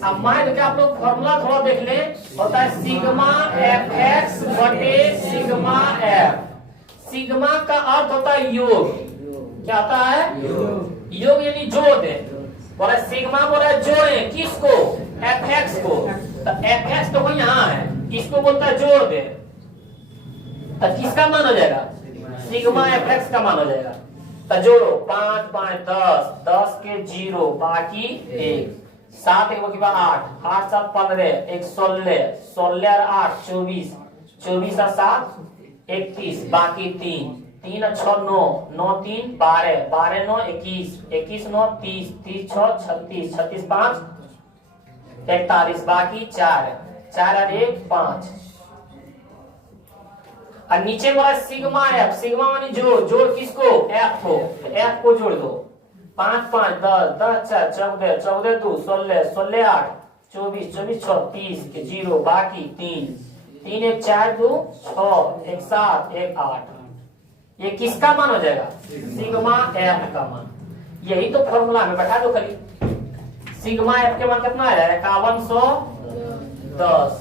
अब माध्य का आप लोग फॉर्मूला थोड़ा देख लें, होता है सिग्मा एफ एक्स बटे सिग्मा एफ। सिग्मा का अर्थ होता है योग, क्या होता है? योग यानी जोड़ दे। बोला सिग्मा बोला जोड़े किसको? एफ एक्स को। तो एफ एक्स तो यहाँ है, इसको बोलता है जोड़ दे, तो किसका मान हो जाएगा? सिग्मा एफ एक्स का मान हो जाएगा। तो जोड़ो 5 5 10, 10 के 0 बाकी 1, 7 1 के बाद 8, 8 7 15, 1 16, 16 और 8 24, 24 और 7 31, बाकी 3, 3 और 6 9, 9 3 12, 12 9 21, 21 9 30, 30 6 36, 36 5 41, बाकी 4, 4 और 1 5। और नीचे बोला सिग्मा एफ, सिग्मा मानी जोड़, जोड़ किसको? एफ को। एफ को जोड़ दो 5 5 10, 10 4 14, 14 2 16, 16 8 24, 24 6 30 के 0 बाकी 3, 3 1 4 2 6, 1 7 1 8। ये किसका मान हो जाएगा? सिग्मा एफ का मान। यही तो फॉर्मूला में बैठा दो खाली। सिग्मा एफ के मान कितना आया? 5110।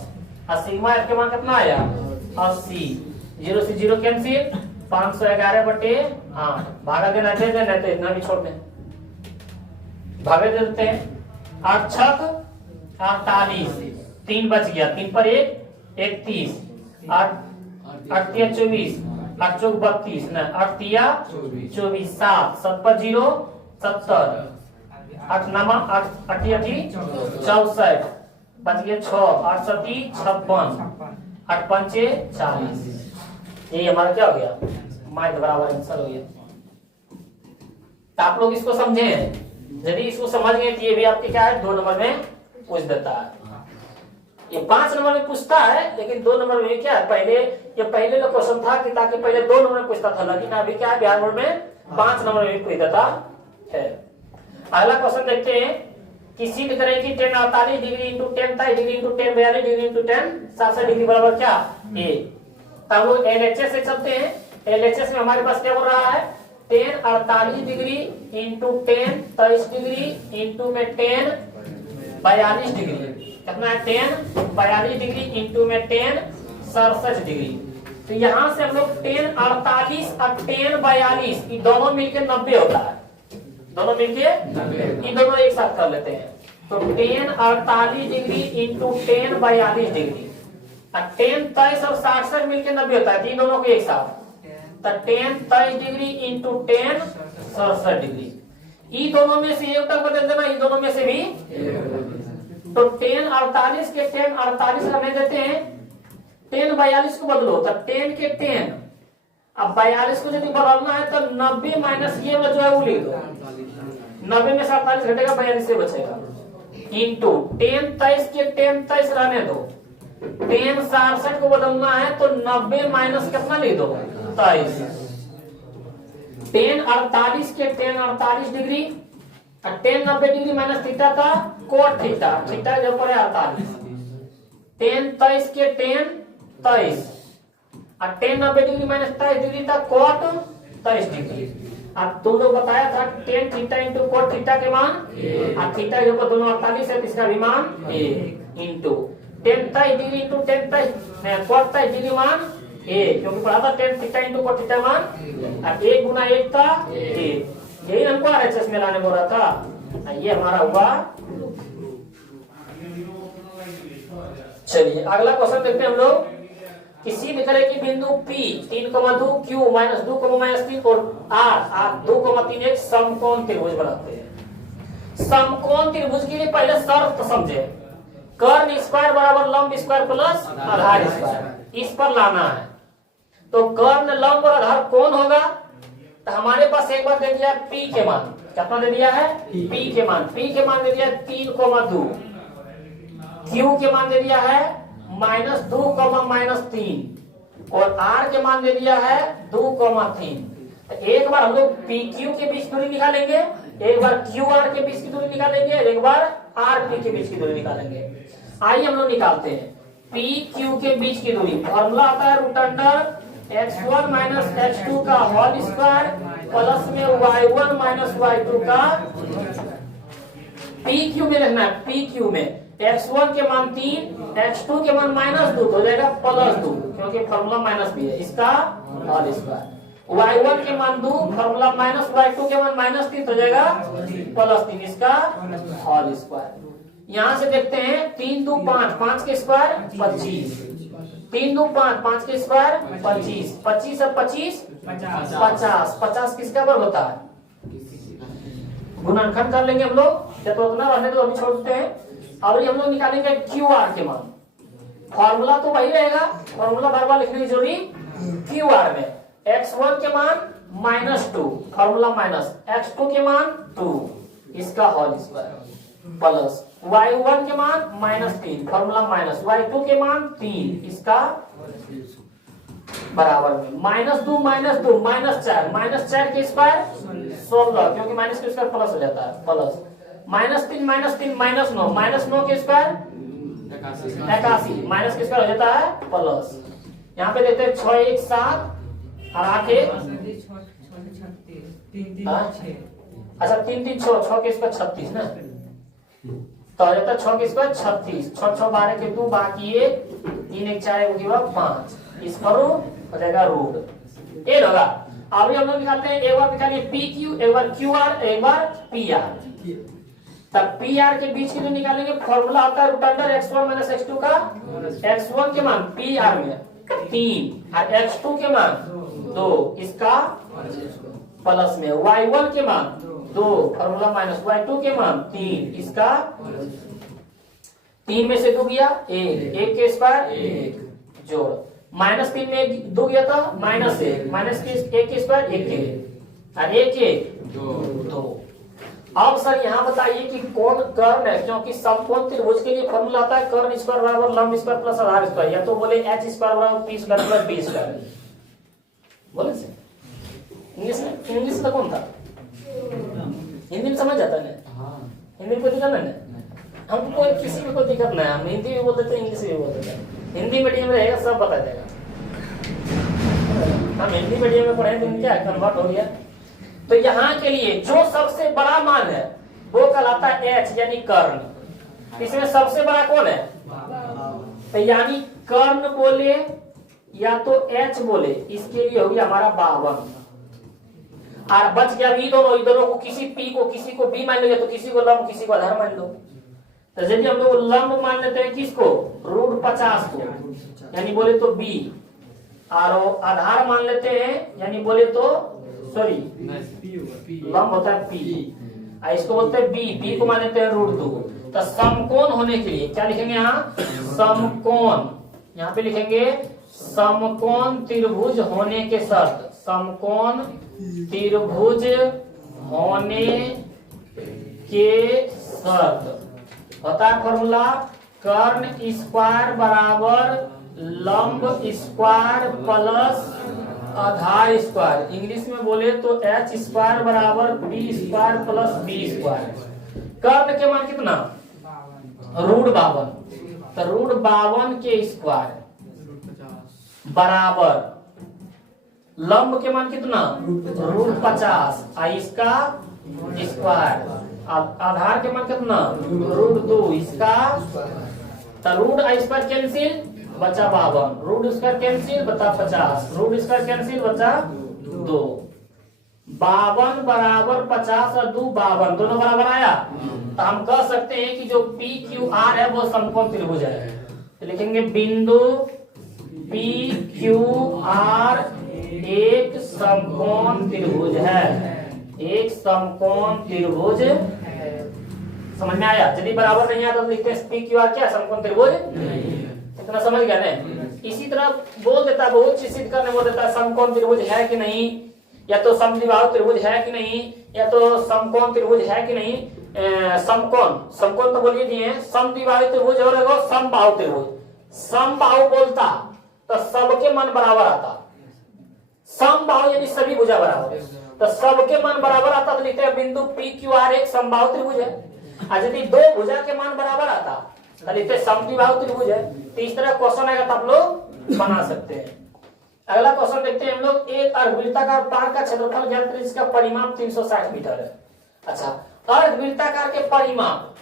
और सिग्मा एफ के मान कितना आया? 80। 0 से 0 कैंसिल, 511 बटे 8। भागा देना दे देना, तो इतना भी छोड़ दें, भागे दे देते हैं। 8 छक 48, 3 बच गया, 3 पर 1 31, 8 8 3 24, 8 चौक 32, 8 3 24, 7 7 पर 0 70, 8 9 8 8 64, बच गया 6, 8 7 56, 8 5 40। ये हमारा क्या हो गया? माध्य बराबर आंसर हो गया। तो आप लोग इसको समझे, यदि इसको समझ गए तो ये भी आपके क्या है 2 नंबर में पूछ देता है। ये 5 नंबर में पूछता है, लेकिन 2 नंबर में क्या है? पहले ये पहले का क्वेश्चन था कि ताकि पहले 2 नंबर में पूछता था, लेकिन अभी क्या है बिहार बोर्ड में 5 नंबर में भी पूछ देता है। अगला क्वेश्चन देखते हैं कि सिद्ध करें कि 10 48 degree into 10 23 degree into 10 42 degree into 10 67 degree बराबर क्या? ए। अब लोग एलएचएस से चलते हैं। एलएचएस में हमारे पास क्या बोल रहा है? 10 48 डिग्री इंटू 10 23 डिग्री इंटू में 10 42 डिग्री, कितना है? 10 42 डिग्री इंटू में 10 67 डिग्री। तो यहाँ से हम लोग 10 48 और 10 42 ये दोनों मिलके 90 होता है। दोनों मिलके ये दोनों एक साथ कर लेते हैं। तो 10 48 डिग्री इंटू 10 42 डिग्री, 10 23 और 67 मिलके 90 होता है। तीन दोनों को एक साथ, तो 10 23 डिग्री इंटू 10 67 डिग्री। ये दोनों में से एक तक बदल देना, ये दोनों में से भी। तो 10 48 के 10 48 हमें देते हैं, 10 42 को बदलो तो 10 के 10। अब 42 को यदि बदलना है तो 90 माइनस ये जो है वो लिख दो। 90 में से 48 घटेगा, 42 से बचेगा। इंटू 10 23 के 10 23 रहने दो, 10 67 को बदलना है तो 90 माइनस कितना लिख दो? 23। 10 48 के 10 48 डिग्री, 10 90 डिग्री माइनस थीटा का कोट थीटा, थीटा जो पड़े 48। 10 23 के 10 23 और 10 90 डिग्री माइनस 23 डिग्री का कोट 23 डिग्री। अब तुम लोग बताया था 10 थीटा इंटू कोट थीटा के मान, और थीटा के ऊपर दोनों 48 है, इसका भी मान into 10 23 degree into 10 23 cot 23 degree मान क्योंकि पढ़ा था 10 थीटा इंटू कोट थीटा मान, और 1 गुना 1 का 1। यही हमको आरएचएस में लाने बोल रहा था। ये हमारा हुआ। चलिए अगला क्वेश्चन देखते हैं हम लोग। किसी भी तरह की बिंदु P 3,2 Q -2, -3 और R 2,3 एक समकोण त्रिभुज बनाते हैं। समकोण त्रिभुज के लिए पहले शर्त समझे। कर्ण स्क्वायर बराबर लंब स्क्वायर प्लस आधार स्क्वायर, इस पर लाना है। तो कर्ण लंब और आधार कौन होगा? तो हमारे पास एक बार दे दिया P के मान, कितना दे दिया है P के मान दे दिया 3,2, Q के मान दे दिया है -2, -3 और R के मान दे दिया है 2,3। तो एक बार हम लोग PQ के बीच दूरी निकालेंगे, एक बार QR के बीच की दूरी निकालेंगे, एक बार RP के बीच की दूरी निकालेंगे। आइए हम लोग निकालते हैं PQ के बीच की दूरी। फॉर्मूला आता है root under x1 minus x2 का होल स्क्वायर प्लस में y1 माइनस y2 का। PQ में रहना है, PQ में x1 के मान 3, x2 के मान -2 हो जाएगा +2 क्योंकि फॉर्मूला माइनस भी है, इसका होल स्क्वायर। y1 के मान 2, फॉर्मूला माइनस y2 के मान -3 हो जाएगा +3, इसका होल स्क्वायर। यहां से देखते हैं 3 2 5, 5 के स्क्वायर 25, 3 2 5, 5 के स्क्वायर 25, 25 और 25 50, 50 किसका वर्ग होता है? गुणनखंड कर लेंगे हम लोग, या तो उतना रहने दो, अभी छोड़ते हैं। अब हम लोग निकालेंगे QR के मान। फॉर्मूला तो वही रहेगा, फॉर्मूला बार बार लिखने की जरूरी। QR में x1 के मान -2, फॉर्मूला माइनस, x2 के मान 2, इसका होल स्क्वायर प्लस y1 के मान -3, फॉर्मूला माइनस, y2 के मान 3, इसका बराबर में -2 -4 के स्क्वायर 16 क्योंकि माइनस के स्क्वायर प्लस हो जाता है, प्लस -3 -9 के स्क्वायर 81, माइनस के स्क्वायर हो जाता है प्लस। यहाँ पे देते हैं 6 1 7 और 8 1 अच्छा 3 3 6 के स्क्वायर 36 ना, तो आ जाता है 6 के स्क्वायर 36, 6 6 12 के 2 बाकी 1 3 1 4 1 5, इस पर हो जाएगा रूट ये होगा। अभी हम लोग निकालते हैं, एक बार निकालिए PQ, एक बार QR, एक बार PR। तब PR के बीच की जो निकालेंगे फॉर्मूला आता है root under x1 minus x2 का। x1 के मान PR में 3 और x2 के मान 2, इसका प्लस में y1 के मान 2, फॉर्मूला माइनस, y2 के मान 3, इसका 3 में से 2 गया 1 के स्क्वायर 1 जोड़, -3 में 2 गया था -1, माइनस के 1 के स्क्वायर 1 और 1 2। अब सर यहाँ बताइए कि कौन कर्ण है, क्योंकि समकोण त्रिभुज के लिए फॉर्मूला आता है कर्ण स्क्वायर बराबर लंब स्क्वायर प्लस आधार स्क्वायर, या तो बोले h स्क्वायर बराबर p square plus b square. बोले से इंग्लिश में कौन था? हिंदी में समझ जाता है ना? हिंदी में कोई दिक्कत नहीं ना, हमको किसी में कोई दिक्कत नहीं, हम हिंदी भी बोल देते हैं इंग्लिश भी बोल देते हैं। हिंदी मीडियम रहेगा सब बता देगा। हम हिंदी मीडियम में पढ़े तो क्या कन्वर्ट हो गया। तो यहाँ के लिए जो सबसे बड़ा मान है वो कहलाता है h यानी कर्ण। इसमें सबसे बड़ा कौन है? तो यानी कर्ण बोले या तो h बोले, इसके लिए होगी हमारा 52। और बच गया भी दोनों को, किसी p को किसी को b मान लो, तो किसी को लंब किसी को आधार मान लो। तो यदि हम लोग लंब मान लेते हैं किसको? रूट 50 को, यानी बोले तो b, और आधार मान लेते हैं यानी बोले तो सॉरी लंब होता है p, इसको बोलते हैं b को मान लेते हैं रूट 2। तो समकोण होने के लिए क्या लिखेंगे यहाँ? समकोण, यहाँ पे लिखेंगे समकोण त्रिभुज होने के शर्त, समकोण त्रिभुज होने के शर्त होता है फॉर्मूला कर्ण स्क्वायर बराबर लंब स्क्वायर प्लस आधार स्क्वायर। इंग्लिश में बोले तो h स्क्वायर बराबर p square plus b square. कर्ण के मान कितना? रूट 52। तो रूट 52 के स्क्वायर बराबर लंब के मान कितना? रूट 50, इसका स्क्वायर, आधार के मान कितना? रूट 2, इसका। तो रूट स्क्वायर कैंसिल बचा 52, रूट स्क्वायर कैंसिल बचा 50, रूट स्क्वायर कैंसिल बचा 2। 52 बराबर 50 और 2 52, दोनों बराबर आया। तो हम कह सकते हैं कि जो PQR है वो समकोण त्रिभुज है। तो लिखेंगे बिंदु PQR एक समकोण त्रिभुज है, एक समकोण त्रिभुज। समझ में आया? यदि बराबर नहीं आता तो लिखते हैं PQR क्या? समकोण त्रिभुज। इतना समझ गया ना? इसी तरह बोल देता है, बहुत चीज सिद्ध करने बोल देता है समकोण त्रिभुज है कि नहीं, या तो समद्विबाहु त्रिभुज है कि नहीं, या तो समकोण त्रिभुज है कि नहीं। समकोण तो बोलिए दिए, समद्विबाहु त्रिभुज और एगो समबाहु त्रिभुज। समबाहु बोलता तो सबके मान बराबर आता, समबाहु यानी सभी भुजा बराबर, तो सबके मान बराबर आता तो लिखते हैं बिंदु पी क्यू आर एक समबाहु त्रिभुज है। और यदि दो भुजा के मान बराबर आता तो लिखते समद्विबाहु त्रिभुज है। तो इस तरह क्वेश्चन आएगा तो आप लोग बना सकते हैं। अगला क्वेश्चन देखते हैं हम लोग। एक अर्धवृत्ताकार पार्क का क्षेत्रफल ज्ञात करें जिसका परिमाप 360 मीटर है। अच्छा, अर्धवृत्ताकार के परिमाप,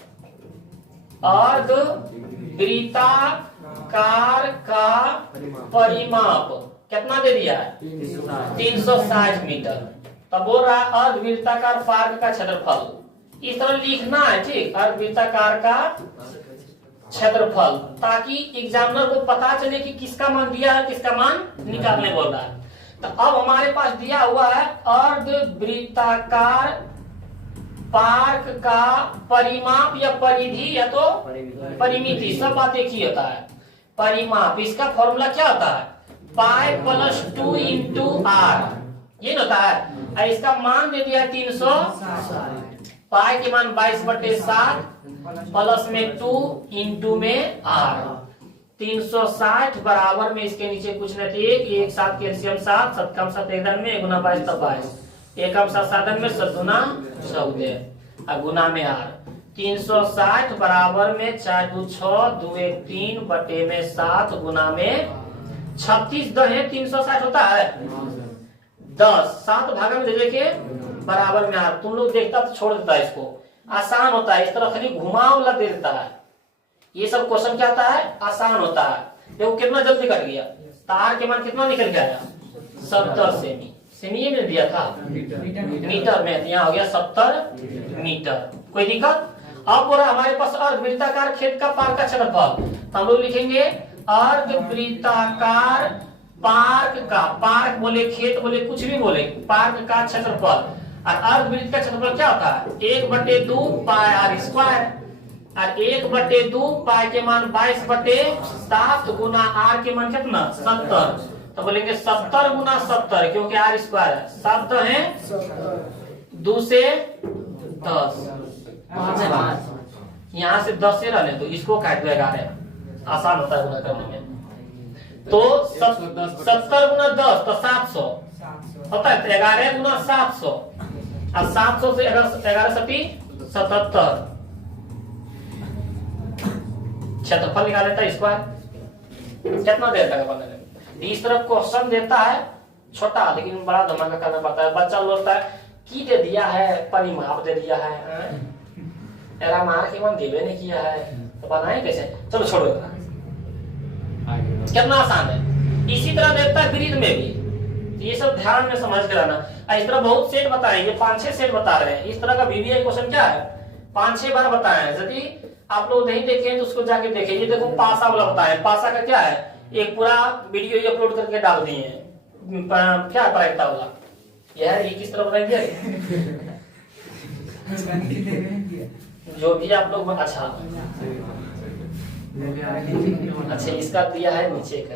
अर्धवृत्ताकार का परिमाप कितना दे दिया है 360 मीटर। तब बोल रहा है अर्धवृत्ताकार पार्क का क्षेत्रफल, इस तरह लिखना है, ठीक, अर्धवृत्ताकार का क्षेत्रफल, ताकि एग्जामिनर को पता चले कि किसका मान दिया है किसका मान निकालने बोल रहा है। तो अब हमारे पास दिया हुआ है अर्धवृत्ताकार पार्क का परिमाप या परिधि या तो परिमिति, सब बात एक ही होता है। परिमाप, इसका फॉर्मूला क्या होता है, पाई प्लस 2 इंटू आर, ये होता है। और इसका मान दे दिया 360, पाई के मान 22/7 प्लस में 2 इंटू में आर, 360 बराबर में इसके नीचे कुछ नहीं, एक 7 कैल्शियम 7, 7 कम 7 एकदम में, गुना 22 तब 22, एक कम 7 साधन में 7 गुना 14 और गुना में आर, 360 बराबर में 4 2 6 2 1 3 बटे में 7 गुना में 36 10 360 होता है 10, 7 भागा में दे दे के बराबर में आर। तुम लोग देखता तो छोड़ देता है, इसको आसान होता है, इस तरह खाली घुमावला दे देता है। ये सब क्वेश्चन क्या होता है, आसान होता है। देखो कितना जल्दी कट गया, तार के मान कितना निकल के आया 70 सेमी, सेमी में दिया था मीटर में, यहाँ हो गया 70 मीटर। कोई दिक्कत। अब बोला हमारे पास अर्धवृत्ताकार खेत का पार्क का क्षेत्रफल, हम लोग लिखेंगे अर्धवृत्ताकार पार्क का, पार्क बोले खेत बोले कुछ भी बोले, पार्क का क्षेत्रफल। और अर्धवृत्त का क्षेत्रफल क्या होता है 1/2 पाई आर स्क्वायर, और 1/2 पाई के मान 22/7 गुना आर के मान कितना 70, तो बोलेंगे 70 गुना 70 क्योंकि आर स्क्वायर है, 7 है 2 से 10, यहाँ से 10 से रहने तो इसको काट दो 11, आसान होता है गुना करने में। तो 70 गुना 10 तो 700 होता है, तो 11 गुना 700, और 700 से 11 सती 77, क्षेत्रफल निकाल लेता है स्क्वायर, कितना देर तक बनने में। इस तरह क्वेश्चन देता है छोटा लेकिन बड़ा धमाका करना पड़ता है। बच्चा बोलता है की दे दिया है, परिमाप दे दिया है, मार के मान देवे नहीं किया है, तो बनाए कैसे, चलो छोड़ो, कितना आसान है। इसी तरह देता है वृत्त में भी, ये सब ध्यान में समझ कर आना। इस तरह बहुत सेट बताएंगे, 5-6 सेट बता रहे हैं। इस तरह का वीवीआई क्वेश्चन क्या है 5-6 बार बताए हैं। यदि आप लोग नहीं देखें तो उसको जाके देखें। ये देखो पासा वाला बताए, पासा का क्या है, एक पूरा वीडियो अपलोड करके डाल दिए हैं, क्या प्रायिकता वाला यार, ये किस तरह बताएंगे जो भी आप लोग। अच्छा इसका दिया है नीचे का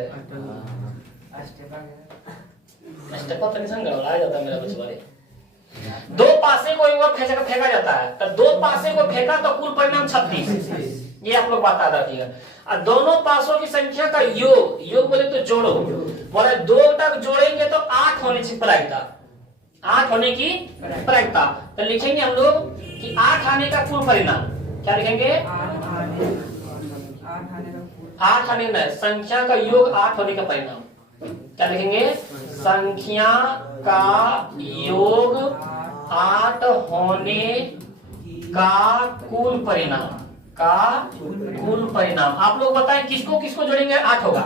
स्टेप ऑफ टेंशन गड़बड़ा जाता है मेरा बचवारे। दो पासे को एक बार फेंका जाता है, तो दो पासे को फेंका तो कुल परिणाम 36, ये आप लोग बात याद रखिएगा। और दोनों पासों की संख्या का योग बोले तो जोड़ो, बोले 2 तक जोड़ेंगे तो 8 होने की प्रायिकता, 8 होने की प्रायिकता। तो लिखेंगे हम लोग कि 8 आने का कुल परिणाम, क्या लिखेंगे 8 आने का संख्या का योग 8 होने का परिणाम, क्या लिखेंगे संख्या का योग 8 होने का कुल परिणाम, आप लोग बताएं किसको किसको जोड़ेंगे 8 होगा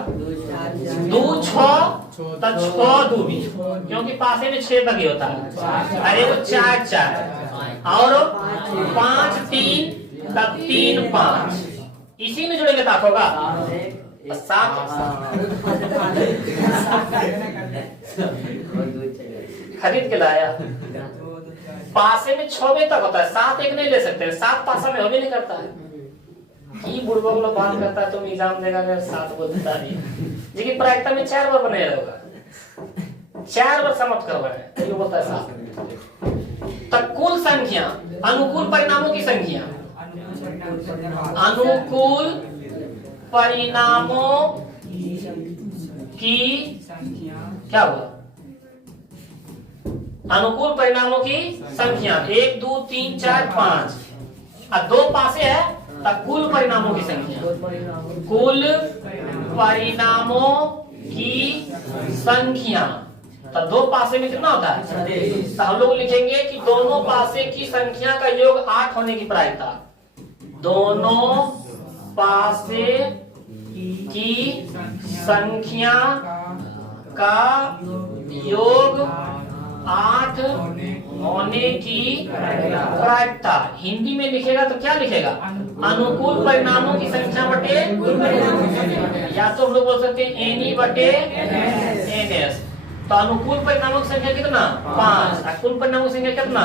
2 6 तो 6 2 भी, क्योंकि पासे में 6 लगे होता है, अरे वो 4 4 और 5 3 तब 3 5, इसी में जोड़ेंगे तो 8 होगा 7। खरीद के लाया, पासे में 6 तक होता है, 7 एक नहीं ले सकते, 7 पासा में होने नहीं करता है। की बुढ़वा वाला बात करता है, तुम एग्जाम देगा 7 बोलता नहीं, लेकिन प्रायिकता में 4 बार बने रहेगा। 4 बार समाप्त करवा है, ये होता है 7। तो कुल संख्या, अनुकूल परिणामों की संख्या, अनुकूल परिणामों की क्या हुआ, अनुकूल परिणामों की संख्या 1 2 3 4 5 और 2 पासे है तो कुल परिणामों की संख्या, कुल परिणामों की संख्या। तो 2 पासे में कितना होता है, तो हम लोग लिखेंगे कि दोनों पासे की संख्या का योग 8 होने की प्रायिकता, दोनों पासे की संख्या का योग 8 होने की प्रायिकता। हिंदी में लिखेगा तो क्या लिखेगा, अनुकूल परिणामों की संख्या बटे, या तो हम लोग बोल सकते हैं एनी बटे एनएस। तो अनुकूल परिणामों की संख्या कितना 5, और कुल परिणामों की संख्या कितना,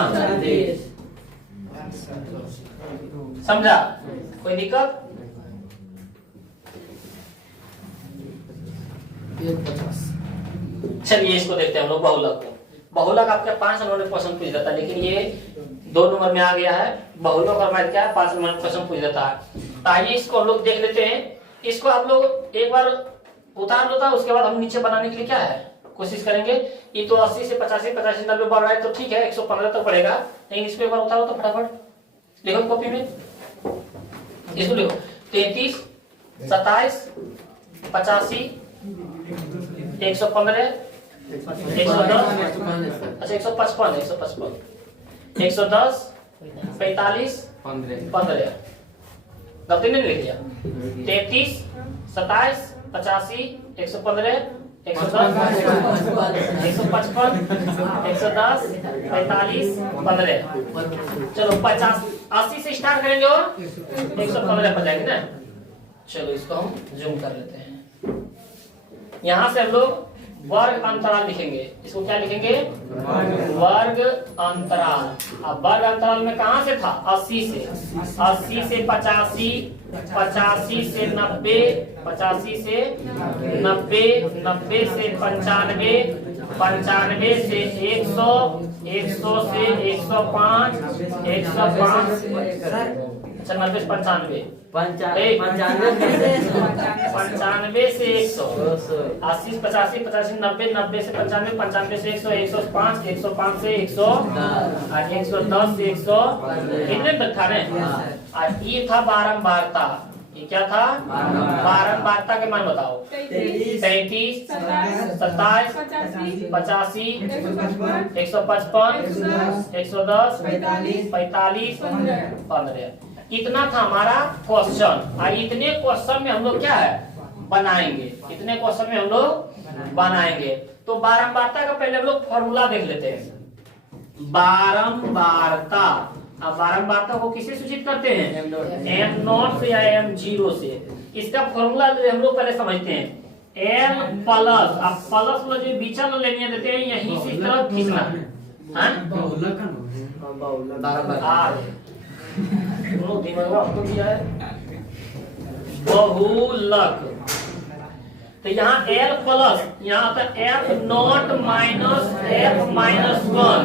समझा, कोई दिक्कत? चलिए इसको देखते हैं हम लोग बहुलक को। बहुलक आपके 5 नंबर में क्वेश्चन पूछ देता है, लेकिन ये 2 नंबर में आ गया है। बहुलक और मैथ क्या है, 5 नंबर में क्वेश्चन पूछ देता है। तो आइए इसको हम लोग देख लेते हैं। इसको आप लोग एक बार उतार लेता है, उसके बाद हम नीचे बनाने के लिए क्या है कोशिश करेंगे। ये तो 80 से 85 85 90 बढ़ रहा है तो ठीक है, 115 तक पड़ेगा, लेकिन इसको एक बार उतारो तो फटाफट लिखो कॉपी में, इसको लिखो 33 27 85 115 110, अच्छा 155 110 45 15, गलती नहीं लिख लिया, 33 27 85 115 110 155 110 45 15। चलो 50 80 से स्टार्ट करेंगे और 115 पर जाएंगे ना। चलो इसको हम जूम कर लेते हैं। यहां से हम लोग वर्ग अंतराल लिखेंगे। इसको क्या लिखेंगे, वर्ग अंतराल। अब वर्ग अंतराल में कहां से था, 80 से 85 85 से 90 85 से 90 90 से 95 95 से 100 100 से 105 105 अच्छा 90 से 95 95 से 100 80 85 85 90 90 से 95 95 से 100 105 105 से 110 से 100 कितने तक था ने। और ये था बारंबारता। ये क्या था, बारंबारता के मान बताओ, 33 27 85 155 110 45 15। इतना था हमारा क्वेश्चन। और इतने क्वेश्चन में हम लोग क्या है बनाएंगे, इतने क्वेश्चन में हम लोग बनाएंगे। तो बारंबारता का पहले हम लोग फॉर्मूला देख लेते हैं। बारंबारता, अब बारंबारता को किसे सूचित करते हैं, m0 से या m0 से। इसका फॉर्मूला हम लोग पहले समझते हैं, m प्लस, अब प्लस में जो बीचा में लेने देते हैं यहीं से इस तरफ खींचना है, बहुलक। तो यहाँ l प्लस, यहाँ आता f0 माइनस f माइनस 1।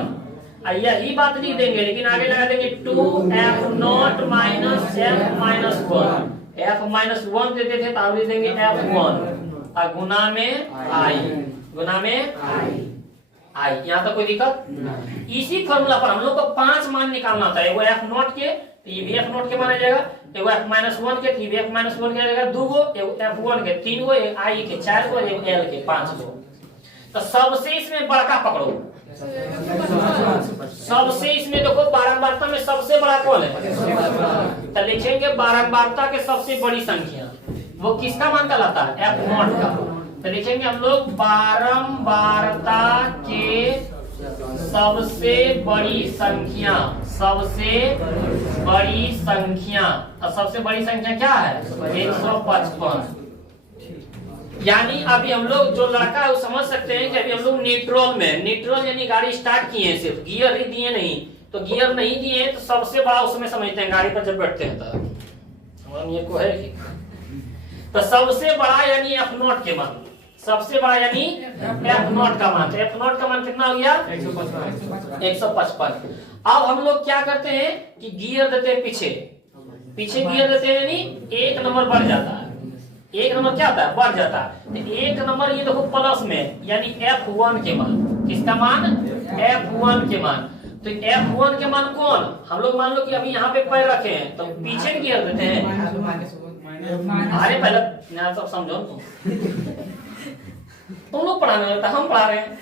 यही बात लिख देंगे, लेकिन आगे लगा देंगे 2f0 minus f minus 1। f minus 1 देते थे तो आगे लिख देंगे f1 और गुना में i, गुना में i। यहाँ तक कोई दिक्कत? इसी फॉर्मूला पर हम लोग को 5 मान निकालना था। एगो f0 के तो ये भी f0 के माना जाएगा, एगो f माइनस 1 के तो ये भी f माइनस 1 के आ जाएगा, 2 गो, एगो f1 के 3 गो, एगो i के 4 गो, एगो l के 5 गो। तो सबसे इसमें बड़का पकड़ो, सबसे इसमें देखो बारंबारता में सबसे बड़ा कौन है, तो लिखेंगे बारंबारता के सबसे बड़ी संख्या। वो किसका मान कहलाता है, f0 का। तो लिखेंगे हम लोग बारंबारता के सबसे बड़ी संख्या, सबसे बड़ी संख्या। और सबसे बड़ी संख्या क्या है, 155। यानी अभी हम लोग जो लड़का है वो समझ सकते हैं कि अभी हम लोग न्यूट्रल में, न्यूट्रल यानी गाड़ी स्टार्ट किए हैं, सिर्फ गियर ही दिए नहीं, तो गियर नहीं दिए हैं तो सबसे बड़ा उसमें समझते हैं गाड़ी पर जब बैठते हैं तो ये को है कि तो सबसे बड़ा यानी f0 के मान, सबसे बड़ा यानी एफ नॉट का मान। एफ नॉट का मान कितना हो गया 155। अब हम लोग क्या करते हैं कि गियर देते हैं पीछे गियर देते हैं, यानी एक नंबर बढ़ जाता है। एक नंबर क्या होता है बढ़ जाता है। तो एक नंबर ये देखो प्लस में, यानी F1 के मान। किसका मान F1 के मान। तो F1 के मान कौन, हम लोग मान लो कि अभी यहाँ पे पैर रखे हैं तो पीछे गियर देते हैं। अरे पहले सब समझो तुम लोग पढ़ाने लगता हम पढ़ा रहे हैं।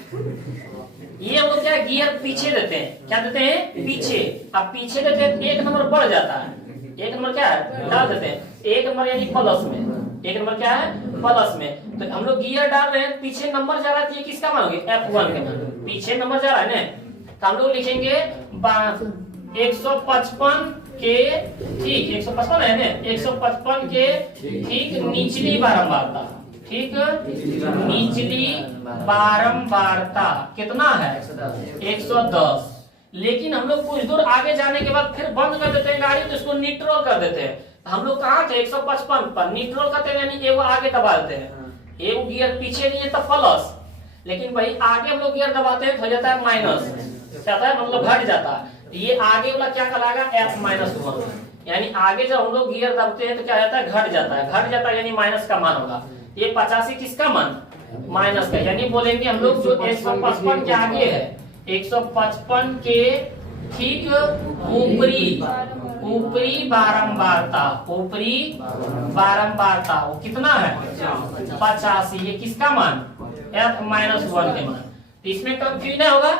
ये हम लोग क्या गियर पीछे देते हैं, क्या देते हैं पीछे। अब पीछे देते हैं एक नंबर बढ़ जाता है। एक नंबर क्या है डाल देते हैं, एक नंबर यानी प्लस में। एक नंबर क्या है प्लस में। तो हम लोग गियर डाल रहे हैं, पीछे नंबर जा रहा है, ये किसका मान होगी F1 के मान। पीछे नंबर जा रहा है ना, तो हम लोग लिखेंगे 155 के ठीक 155 है ना, 155 के ठीक निचली बारंबारता। ठीक निचली बारंबारता कितना है 110। लेकिन हम लोग कुछ दूर आगे जाने के बाद फिर बंद कर देते हैं गाड़ी, तो इसको न्यूट्रल कर देते हैं। हम लोग कहाँ थे 155 पर, न्यूट्रल करते हैं यानी एगो आगे दबा देते हैं। एगो गियर पीछे नहीं है तो प्लस, लेकिन भाई आगे हम लोग गियर दबाते हैं तो हो जाता है माइनस। क्या है मतलब घट जाता है। ये आगे वाला क्या कहलाएगा F-1, यानी आगे जब हम लोग गियर दबते हैं तो क्या जाता है घट जाता है। घट जाता है यानी माइनस का मान होगा। ये 85 किसका मान माइनस का, यानी बोलेंगे हम लोग जो 155 के आगे है 155 के ठीक ऊपरी बारंबारता। ऊपरी बारंबारता वो कितना है 85। ये किसका मान F-1 के मान। तो इसमें कंफ्यूजन होगा।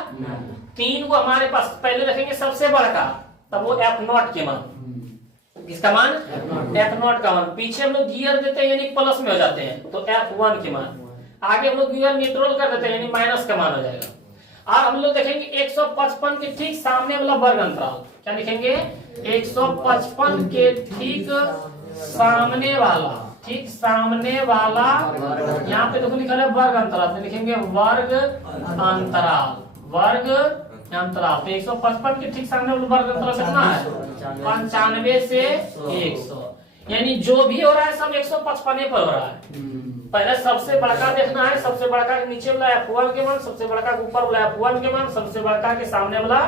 तीन को हमारे पास पहले रखेंगे सबसे बड़ा, तब वो F0 के मान। किसका मान F0 का मान। पीछे हम लोग गियर देते हैं यानी प्लस में हो जाते हैं, तो F1 के मान। आगे हम लोग गियर न्यूट्रल कर देते हैं यानी माइनस का मान हो जाएगा। अब हम लोग देखेंगे 155 के ठीक सामने वाला वर्ग अंतराल। क्या लिखेंगे 155 के ठीक सामने वाला। ठीक सामने वाला यहाँ पे देखो लिखा है वर्ग अंतराल, तो लिखेंगे वर्ग अंतराल। वर्ग अंतराल तो 155 के ठीक सामने वाला वर्ग अंतराल कितना है 95 से 100। यानी जो भी हो रहा है सब 155 पर हो रहा है। पहले सबसे बड़का देखना है, सबसे बड़का के नीचे वाला F1 के मान, सबसे बड़का के ऊपर वाला F1 के मान, सबसे बड़का के सामने वाला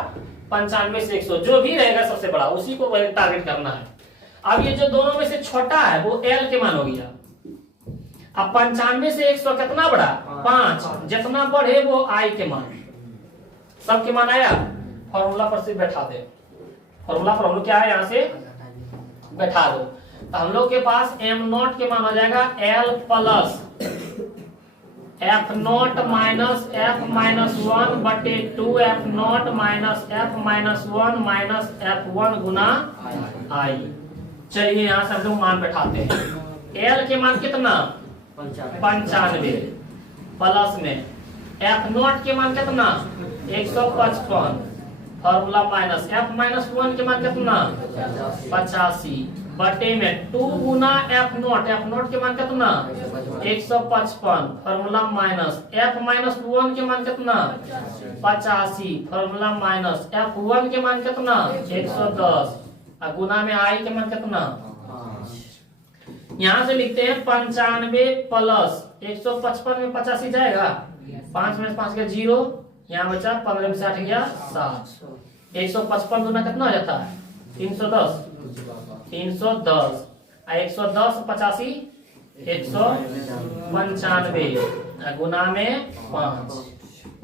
95 से 100। जो भी रहेगा सबसे बड़ा उसी को टारगेट करना है। अब ये जो दोनों में से छोटा है वो L के मान हो गया। अब 95 से 100 कितना बड़ा 5, जितना बढ़े वो I के मान। सबके मान आया, फॉर्मूला पर से बैठा दे। फॉर्मूला पर हम लोग क्या है यहाँ से बैठा दो। तो हम लोग के पास M0 के मान हो जाएगा L plus F0 minus F-1 बटे 2 F0 minus F-1 minus F1 Guna I। चलिए यहाँ से हम लोग मान बैठाते हैं। L के मान कितना 95 प्लस में F0 के मान कितना 155 फॉर्मूला माइनस F-1 के मान कितना 85 बटे में 2 गुना F0 के मान कितना 155 फॉर्मूला माइनस F-1 के मान कितना 85 फॉर्मूला माइनस F1 के मान कितना 110 और गुना में I के मान कितना। यहाँ से लिखते हैं 95 प्लस 155 में 85 जाएगा, 5 में 5 गया 0, यहाँ बचा 15 में 60 गया 7। 155 गुना कितना हो जाता है 310 310 110 85 195 गुना में 5।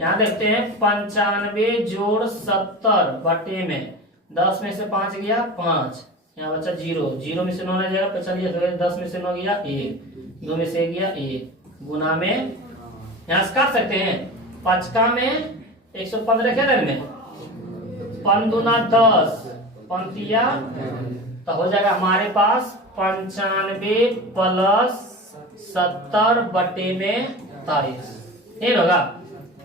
यहाँ देखते हैं 95 जोड़ 70 बटे में 10 में से 5 गया 5, यहाँ बचा 0, 0 में से 9 जाएगा 45, 10 में से 9 गया 1, 2 में से गया 1 गुना में। यहाँ से काट सकते हैं 5 का में 115 क्या देने में 5 दूना 10 पंतिया, तो हो जाएगा हमारे पास 95 प्लस 70 बटे में 23। ये होगा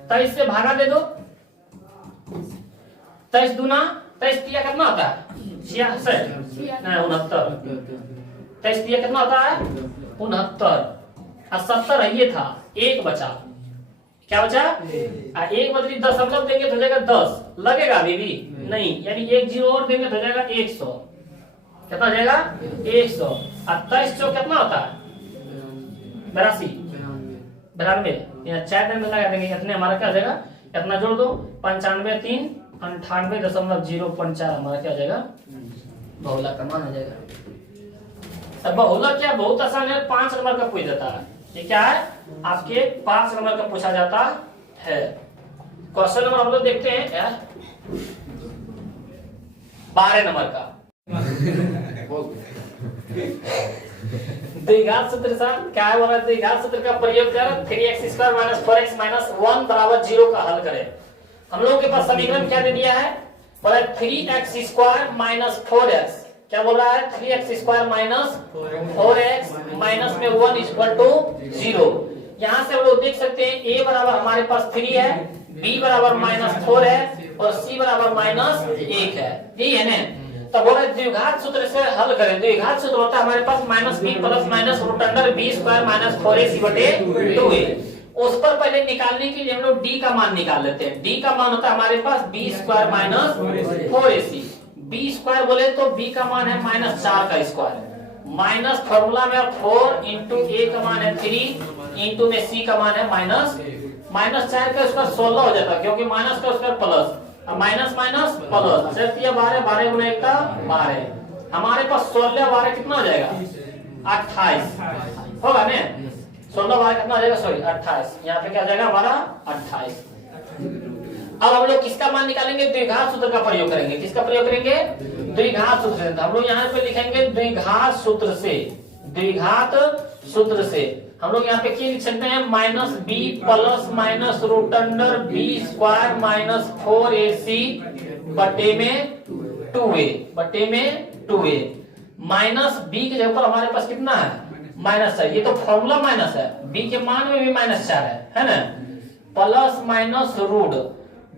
23 से भागा दे दो, 23 दूना 23 तिया कितना होता है 66 नहीं 69। 23 तिया कितना होता है 69 और 70 है ये था, एक बचा। क्या बचा एक बदली 10 हम लोग देंगे तो हो जाएगा 10 लगेगा अभी भी नहीं, यानी एक 0 और देंगे तो हो जाएगा 100। कितना हो जाएगा 100 और 23 चौक कितना होता है 82 92, यहाँ 4 में लगा देंगे, इतने हमारा क्या हो जाएगा, इतना जोड़ दो, 95 3 98.04 हमारा क्या हो जाएगा, बहुलक का मान हो जाएगा। अब बहुलक क्या बहुत आसान है, 5 नंबर का पूछ जाता है। ये क्या है, आपके 5 नंबर का पूछा जाता है। क्वेश्चन नंबर हम लोग देखते हैं 12 नंबर का। द्विघात सूत्र से क्या है, बोला द्विघात सूत्र का प्रयोग कर 3x² - 4x - 1 = 0 का हल करें। हम लोगों के पास समीकरण क्या दे दिया है, बोला 3x² - 4x, क्या बोल रहा है, 3x² - 4x माइनस में 1 = 0। यहाँ से हम लोग देख सकते हैं a बराबर हमारे पास 3 है, b बराबर -4 है और c बराबर -1 है, यही है ना। तब बोला द्विघात सूत्र से हल करें। द्विघात सूत्र होता है हमारे पास -b + -√b² - 4ac/2a। उस पर पहले निकालने के लिए हम लोग d का मान निकाल लेते हैं। d का मान होता है हमारे पास b² - 4ac। b² बोले तो b का मान है -4 का स्क्वायर, माइनस फॉर्मूला में 4 इंटू a का मान है 3 इंटू में c का मान है -4 का स्क्वायर 16 हो जाता, क्योंकि माइनस का square plus, minus minus plus, सिर्फ ये 12 12 गुना 1 का 12, हमारे पास 16 12 कितना हो जाएगा, 28 होगा ना। 16 12 कितना हो जाएगा, सॉरी 28, यहाँ पे क्या हो जाएगा हमारा 28। अब हम लोग किसका मान निकालेंगे, द्विघात सूत्र का प्रयोग करेंगे। किसका प्रयोग करेंगे, द्विघात सूत्र से। हम लोग यहाँ पे लिखेंगे द्विघात सूत्र से। द्विघात सूत्र से हम लोग यहाँ पे क्या लिख सकते हैं, -b + -√b² - 4ac बटे में 2a माइनस b के जगह पर हमारे पास कितना है, -4। ये तो फॉर्मूला माइनस है, b के मान में भी -4 है ना, plus minus root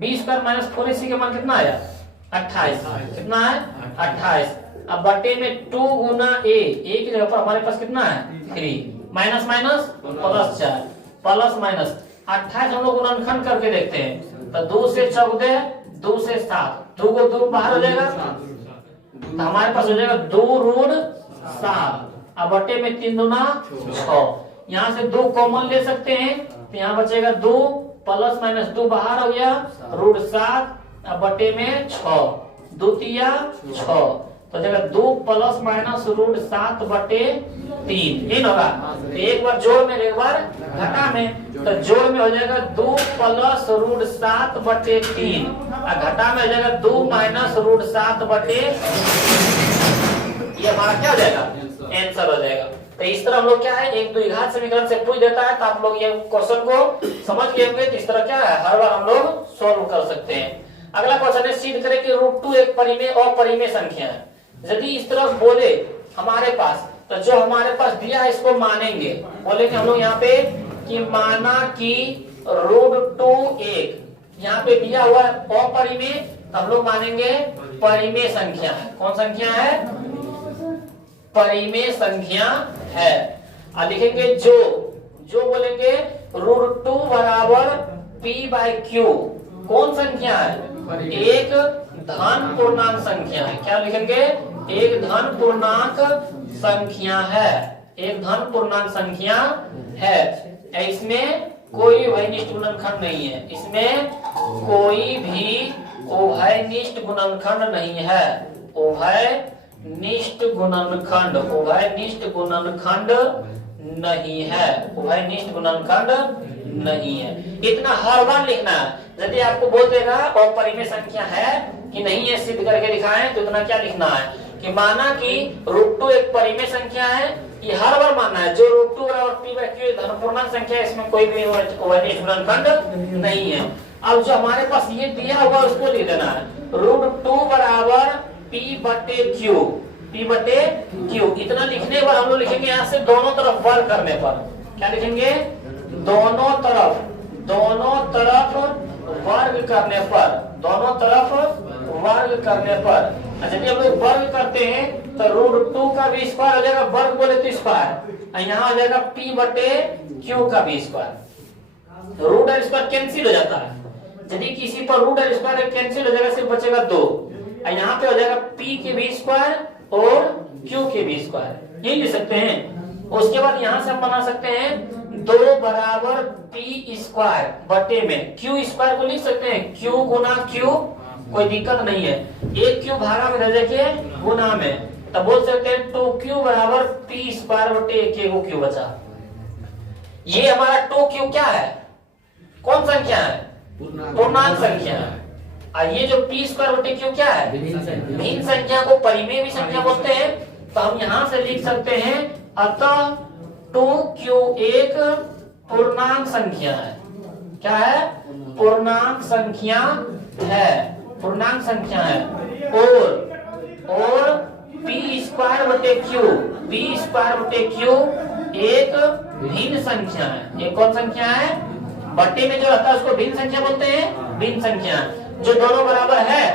b² - 4ac के मान कितना आया, 28, कितना है 28। अब बटे में 2 गुना a की जगह पर हमारे पास कितना है 3, minus minus plus 4 plus minus 28 हम लोग गुणनखंड करके देखते हैं। तो 2 से 14 2 से 7, 2 को 2 बाहर हो जाएगा, तो हमारे पास हो जाएगा 2√7। अब बटे में 3 दूना 6, यहाँ से 2 कॉमन ले सकते हैं, तो यहाँ बचेगा 2 प्लस माइनस 2 बाहर हो गया, √7। अब बटे में 6, 2 तिया 6, तो जगह 2 प्लस माइनस √7 बटे 3, ये होगा। तो एक बार जोड़ में एक बार घटा में, तो जोड़ में हो जाएगा 2 प्लस √7 बटे 3 और घटा में हो जाएगा 2 माइनस √7 बटे, ये हमारा क्या हो जाएगा, आंसर हो जाएगा। तो इस तरह हम लोग क्या है, एक द्विघात समीकरण से पूछ देता है, तो आप लोग ये क्वेश्चन को समझ गए होंगे। तो इस तरह क्या है, हर बार हम लोग सोल्व कर सकते हैं। अगला क्वेश्चन है, सिद्ध करें कि √2 एक परिमेय और परिमेय संख्या है। यदि इस तरह बोले हमारे पास, तो जो हमारे पास दिया है इसको मानेंगे। बोलेंगे हम लोग यहाँ पे कि माना कि √2 एक यहाँ पे दिया हुआ है अपरिमेय, हम लोग मानेंगे परिमेय संख्या है। कौन संख्या है, परिमेय संख्या है। और लिखेंगे जो बोलेंगे √2 बराबर p/q, कौन संख्या है, एक धन पूर्णांक संख्या है। क्या लिखेंगे, एक धन पूर्णांक संख्या है, एक धन पूर्णांक संख्या है। इसमें कोई उभयनिष्ठ गुणनखंड नहीं है, इसमें कोई भी उभयनिष्ठ गुणनखंड नहीं है, उभयनिष्ठ गुणनखंड नहीं है, उभयनिष्ठ गुणनखंड नहीं है। इतना हर बार लिखना है। यदि आपको बोल देगा और परिमेय संख्या है कि नहीं है, सिद्ध करके दिखाएं, तो इतना क्या लिखना है कि माना कि √2 एक परिमेय संख्या है, ये हर बार मानना है। जो √2 बराबर p/q धन पूर्णांक संख्या है, इसमें कोई भी उभयनिष्ठ गुणनखंड नहीं है। अब जो हमारे पास ये दिया हुआ उसको लिख देना है, √2 बराबर p/q। इतना लिखने पर हम लोग लिखेंगे यहाँ से दोनों तरफ वर्ग करने पर, क्या लिखेंगे, दोनों तरफ वर्ग करने पर, दोनों तरफ वर्ग करने पर। यदि हम लोग वर्ग करते हैं तो √2 का भी स्क्वायर हो जाएगा, वर्ग बोले तो स्क्वायर, यहाँ हो जाएगा p/q का भी स्क्वायर। रूट और स्क्वायर कैंसिल हो जाता है, यदि किसी पर रूट और स्क्वायर कैंसिल हो जाएगा, सिर्फ बचेगा 2। यहाँ पे हो जाएगा p के भी स्क्वायर और q के भी स्क्वायर, ये लिख सकते हैं। उसके बाद यहाँ से हम बना सकते हैं 2 बराबर पी स्क्वायर बटे में क्यू स्क्वायर को लिख सकते हैं, क्यू गुना क्यू, कोई दिक्कत नहीं है, एक क्यू भागा में रह जाके गुना में, तब बोल सकते हैं 2q बराबर पी स्क्वायर बटे एक क्यू बचा। ये हमारा 2q क्या है, कौन संख्या है, पूर्णांक संख्या है। और ये जो पी स्क्वायर बटे क्यू क्या है, भिन्न संख्या को परिमेय भी संख्या बोलते हैं। तो हम यहां से लिख सकते हैं अतः 2q एक पूर्णांक संख्या है। क्या है, पूर्णांक संख्या है, पूर्णांक संख्या है। और पी स्क्वायर बटे क्यू, पी स्क्वायर बटे क्यू एक भिन्न संख्या है। एक कौन संख्या है, बटे में जो रहता है उसको भिन्न संख्या बोलते हैं, भिन्न संख्या जो दोनों बराबर है।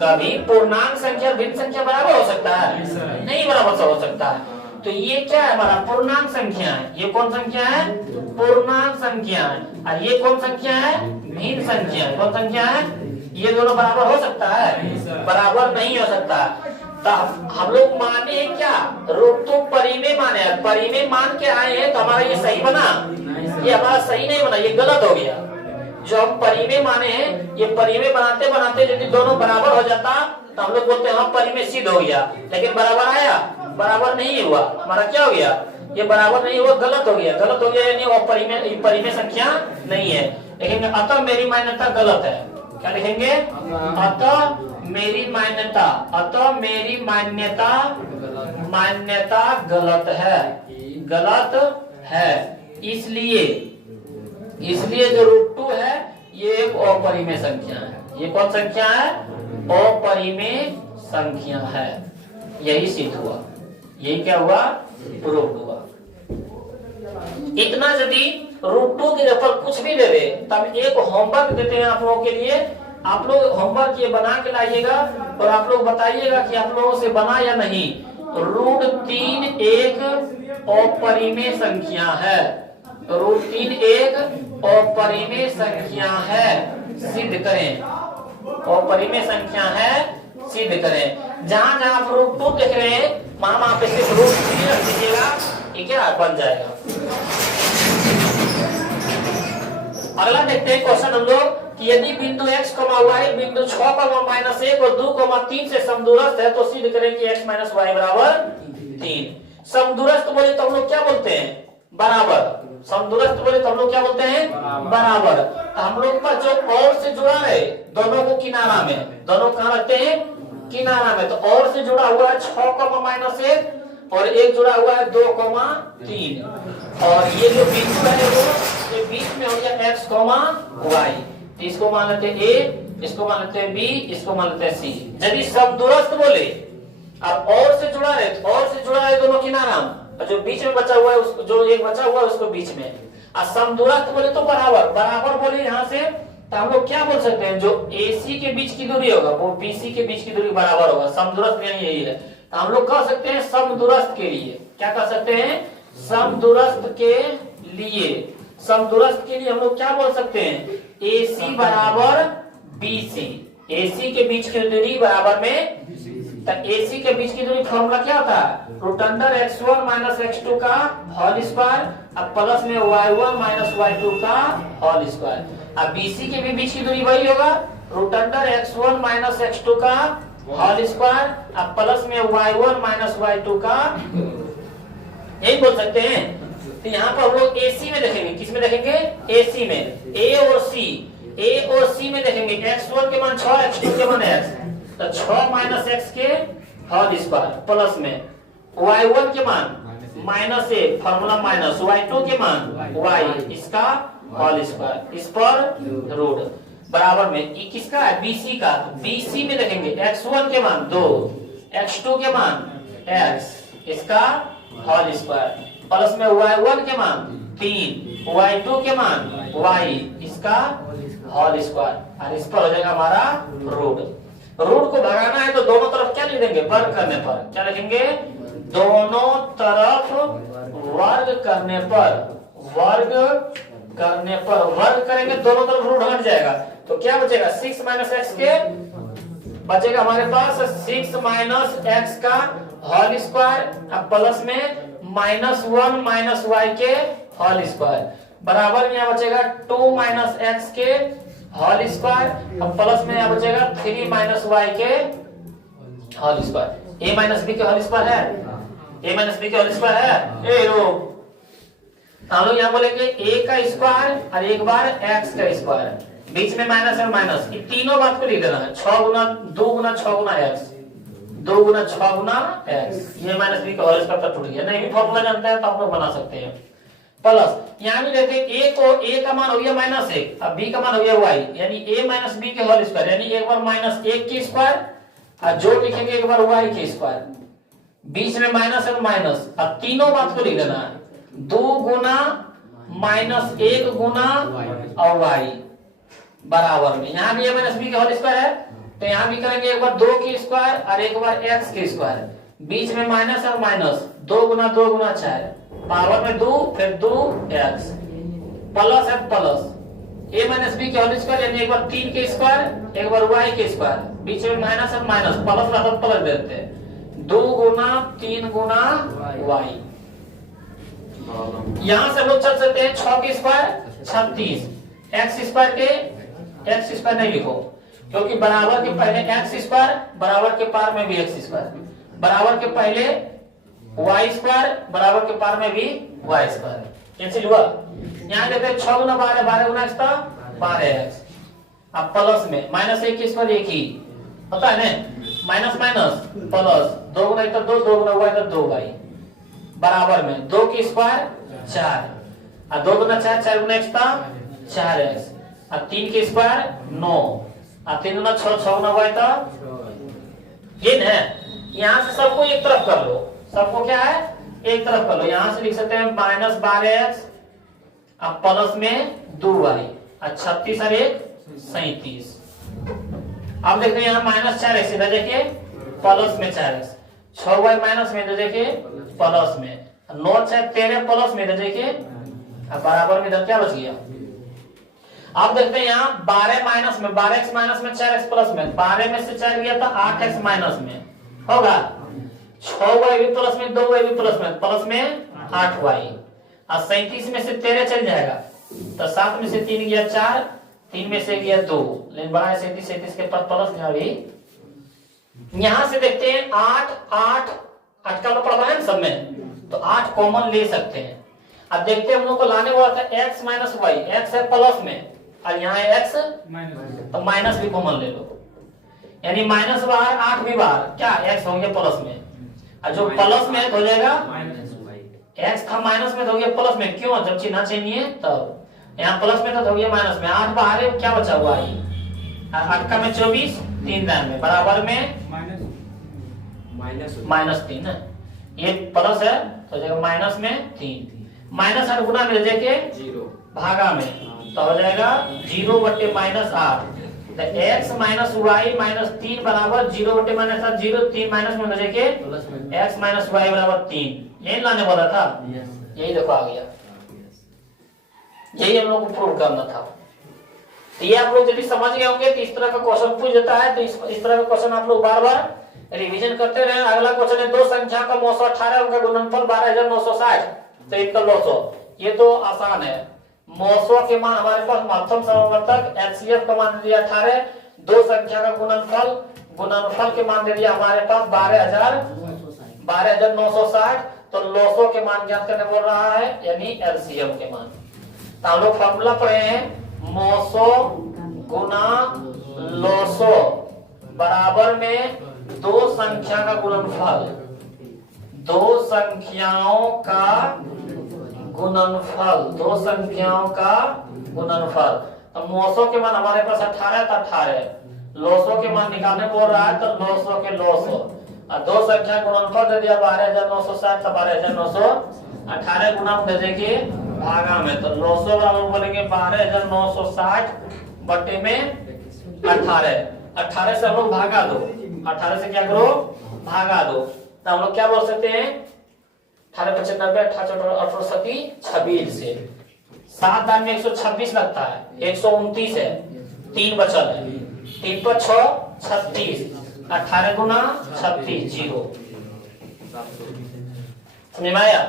कभी पूर्णांक संख्या भिन्न संख्या बराबर हो सकता है, नहीं बराबर हो सकता है। तो ये क्या है, हमारा पूर्णांक संख्या है। ये कौन संख्या है, पूर्णांक संख्या है। और ये कौन संख्या है, भिन्न संख्या है। कौन संख्या है, ये दोनों बराबर हो सकता है, बराबर नहीं हो सकता। तो हम लोग माने क्या, रूप तो परिमेय माने, परिमेय मान के आए हैं, तो हमारा ये सही बना, ये हमारा सही नहीं बना, ये गलत हो गया। जो हम परिमेय माने हैं, ये परिमेय बनाते बनाते यदि दोनों बराबर हो जाता तो हम लोग बोलते हैं हम परिमेय सिद्ध हो गया। लेकिन बराबर आया, बराबर नहीं हुआ, हमारा क्या हो गया, ये बराबर नहीं हुआ, गलत हो गया। गलत हो गया यानी वो परिमेय संख्या नहीं है। लेकिन अतः मेरी मान्यता गलत है। क्या लिखेंगे, अतः मेरी मान्यता, अतः मेरी मान्यता गलत है, गलत है। इसलिए जो √2 है ये एक अपरिमेय संख्या है। ये कौन संख्या है, अपरिमेय संख्या है। यही सिद्ध हुआ, यही क्या हुआ, प्रूव हुआ। इतना यदि √2 के रेफर कुछ भी दे दे, तब एक होमवर्क देते हैं आप लोगों के लिए। आप लोग होमवर्क ये बना के लाइएगा और आप लोग बताइएगा कि आप लोगों से बना या नहीं। √3 एक अपरिमेय संख्या है, √3 एक अपरिमेय संख्या है, सिद्ध करें। अपरिमेय संख्या है, सिद्ध करें। जहां जहां आप √2 देख रहे हैं वहां पे सिर्फ √3 रख दीजिएगा, ये क्या बन जाएगा। अगला देखते हैं क्वेश्चन हम लोग कि यदि बिंदु x, y बिंदु 6, -1 और 2, 3 से समदूरस्थ है तो सिद्ध करें कि x - y बराबर 3। समदूरस्थ बोले तो हम लोग क्या बोलते हैं, बराबर। समदूरस्थ बोले तो हम लोग क्या बोलते हैं, बराबर। तो हम लोग पर जो और से जुड़ा है, दोनों को किनारा में, दोनों कहाँ रखते हैं, किनारा में। तो और से जुड़ा हुआ है 6, -1 और एक जुड़ा हुआ है 2, 3। और ये जो बिंदु है वो ये बीच में हो गया x, y। तो इसको मान लेते हैं a, इसको मान लेते हैं b, इसको मान लेते हैं c। यदि समदूरस्थ बोले, अब और से जुड़ा है, और से जुड़ा है दोनों किनारा, और जो बीच में बचा हुआ है उसको, जो एक बचा हुआ है उसको बीच में। और समदूरस्थ बोले तो बराबर, बराबर बोले यहाँ से तो हम लोग क्या बोल सकते हैं, जो AC के बीच की दूरी होगा वो BC के बीच की दूरी बराबर होगा। समदूरस्थ यानी यही है। तो हम लोग कह सकते हैं समदूरस्थ के लिए, क्या कह सकते हैं, समदूरस्थ के लिए, समदूरस्थ के लिए हम लोग क्या बोल सकते हैं, AC बराबर BC, AC के बीच की दूरी बराबर में। तो AC के बीच की दूरी फॉर्मूला क्या होता है, √x1 - x2 का होल स्क्वायर, अब प्लस में y1 - y2 का होल स्क्वायर। अब BC के भी बीच की दूरी वही होगा, √x1 - x2 का होल स्क्वायर, अब प्लस में y1 - y2 का, यही बोल सकते हैं। तो यहाँ पर हम लोग AC में देखेंगे, किस में देखेंगे, AC में। A और C में देखेंगे, x1 के मान 6, x2 के मान x, तो 6 - x के होल स्क्वायर प्लस में y1 के मान -a, फॉर्मूला माइनस, y2 के मान y, इसका होल स्क्वायर, इस पर रूट बराबर में। ये किसका है, BC का। BC में देखेंगे x1 के मान 2, x2 के मान x, इसका होल स्क्वायर प्लस में y1 के मान 3, y2 के मान y, इसका होल स्क्वायर, और इस पर हो जाएगा हमारा रूट। रूट को भगाना है तो दोनों तरफ क्या लिख देंगे, वर्ग करने पर। क्या लिखेंगे, दोनों तरफ वर्ग करने पर, वर्ग करने पर, वर्ग करेंगे दोनों तरफ रूट हट जाएगा। तो क्या बचेगा, 6 - x के बचेगा हमारे पास 6 - x का होल स्क्वायर, अब प्लस में -1 - y के होल स्क्वायर बराबर में यहाँ बचेगा 2 माइनस एक्स के होल स्क्वायर और प्लस में यहाँ बचेगा 3 माइनस वाई के होल स्क्वायर। ए माइनस बी के होल स्क्वायर है, ए माइनस बी के होल स्क्वायर है। ए रो हम लोग यहाँ बोलेंगे ए का स्क्वायर और एक बार एक्स का स्क्वायर, बीच में माइनस और माइनस, ये तीनों बात को लिख देना है। 6 गुना 2 गुना 6 गुना एक्स, 2 गुना 6 गुना एक्स, ये माइनस बी का होल स्क्वायर पर टूट गया। नहीं भी फॉर्मूला जानते हैं तो आप लोग बना सकते हैं। प्लस यहाँ भी लेते हैं ए को, ए का मान हो गया माइनस 1 अब बी का मान हो गया वाई, यानी ए माइनस बी के होल स्क्वायर, यानी एक बार माइनस 1 के स्क्वायर और जो लिखेंगे एक बार वाई के स्क्वायर, बीच में माइनस और माइनस, अब तीनों बात को लिख देना है। 2 गुना माइनस 1 गुना और वाई बराबर में, यहाँ भी माइनस बी के होल स्क्वायर है तो यहाँ भी करेंगे एक बार 2 के स्क्वायर और एक बार एक्स के स्क्वायर, बीच में माइनस और माइनस, 2 गुना 2 गुना 4, पावर में 2 फिर 2 एक्स प्लस है प्लस ए माइनस बी के होल स्क्वायर, यानी एक बार 3 के स्क्वायर एक बार वाई के स्क्वायर, बीच में माइनस और माइनस, प्लस रहता प्लस देते हैं, 2 गुना 3 गुना वाई। यहां से लोग चल सकते हैं 6 के स्क्वायर 36, एक्स स्क्वायर के एक्स स्क्वायर नहीं लिखो क्योंकि बराबर के पहले एक्स स्क्वायर, बराबर के पार में भी एक्स स्क्वायर, बराबर के पहले वाई स्क्वायर, बराबर के पार में भी वाई स्क्वायर, कैंसिल हुआ। यहाँ देते हैं 6 गुना 12, 12 गुना एक्स था 12 एक्स, अब प्लस में माइनस 1 के स्क्वायर 1 ही पता है ना, माइनस माइनस प्लस, 2 गुना इधर 2, 2 गुना वाई इधर 2 वाई, बराबर में 2 के स्क्वायर 4 और 2 गुना 4, 4 गुना एक्स था 4 एक्स और 3 के स्क्वायर 9 और 3 गुना 6, 6 गुना वाई था ये है। यहाँ से सबको एक तरफ कर लो, सबको क्या है एक तरफ कर लो, यहां से लिख सकते हैं माइनस 12x अब प्लस में 2y और 36 और 1 37। अब देखते हैं यहाँ माइनस 4x इधर देखिए प्लस में 4x, 6y माइनस में इधर देखिए प्लस में, 9 6 13 प्लस में इधर देखिए अब बराबर में इधर क्या बच गया। अब देखते हैं यहाँ 12 माइनस में 12x माइनस में 4x प्लस में, 12 में से 4 गया था 8x माइनस में होगा, 6y भी प्लस में 2y भी प्लस में 8y और 37 में से 13 चल जाएगा तो 7 में से 3 गया 4, 3 में से गया 2, लेकिन बड़ा है 37, 37 के पास प्लस में अभी। यहां से देखते हैं 8 8 8 का पढ़ा है सब में तो 8 कॉमन ले सकते हैं। अब देखते हैं हम लोग को लाने वाला था x माइनस वाई, x है प्लस में और यहाँ है x तो माइनस भी कॉमन ले लो, यानी माइनस बाहर 8 भी बाहर, क्या x हो गया प्लस में और जो प्लस में हो जाएगा x था माइनस में तो हो गया प्लस में, क्यों जब चिन्ह चाहिए तब, यहाँ प्लस में तो हो गया माइनस में, 8 बाहर है क्या बचा हुआ है 8 का में 24 3 दान में बराबर में माइनस 3 है, ये प्लस है तो हो जाएगा माइनस में 3, माइनस 8 गुना में देके 0 भागा में तो हो जाएगा 0 बटे माइनस 8 तो x माइनस वाई माइनस 3 बराबर 0 बटे माइनस 8 0 3 माइनस में देके x माइनस वाई बराबर 3, यही लाने वाला था, यही देखो आ गया, यही हम लोग को प्रूव करना था। तो ये आप लोग यदि समझ गए होंगे तो इस तरह का क्वेश्चन पूछ देता है तो इस तरह का क्वेश्चन आप लोग बार बार रिवीजन करते रहे। अगला क्वेश्चन है दो संख्या का 918 उनका गुणनफल 12960 तो इनका 900, ये तो आसान है। 900 के मान हमारे पास महत्तम समवर्तक एचसीएफ का मान दे दिया 18, दो संख्या का गुणनफल के मान दे दिया हमारे पास 12960 तो 900 के मान ज्ञात करने बोल रहा है यानी एलसीएम के मान। तो हम लोग फॉर्मूला पढ़े हैं 900 गुना 900 बराबर में दो संख्या का गुणनफल, दो संख्याओं का गुणनफल, दो संख्याओं का गुणनफल। तो 900 के मान हमारे पास 18 था 18, 900 के मान निकालने बोल रहा है तो 900 के 900 और दो संख्या गुणनफल दे दिया 12960 तो 12918 गुना दे देंगे भागा में तो 900 बराबर बोलेंगे 12960 बटे में 18 से हम लोग भागा दो, 18 से क्या करो भागा दो तो हम लोग क्या बोल सकते हैं 18 95 18 26 से 7 दान में 126 लगता है 129 है 3 बचल है 3 पर 6 36 18 गुना 36 0 समझ में आया।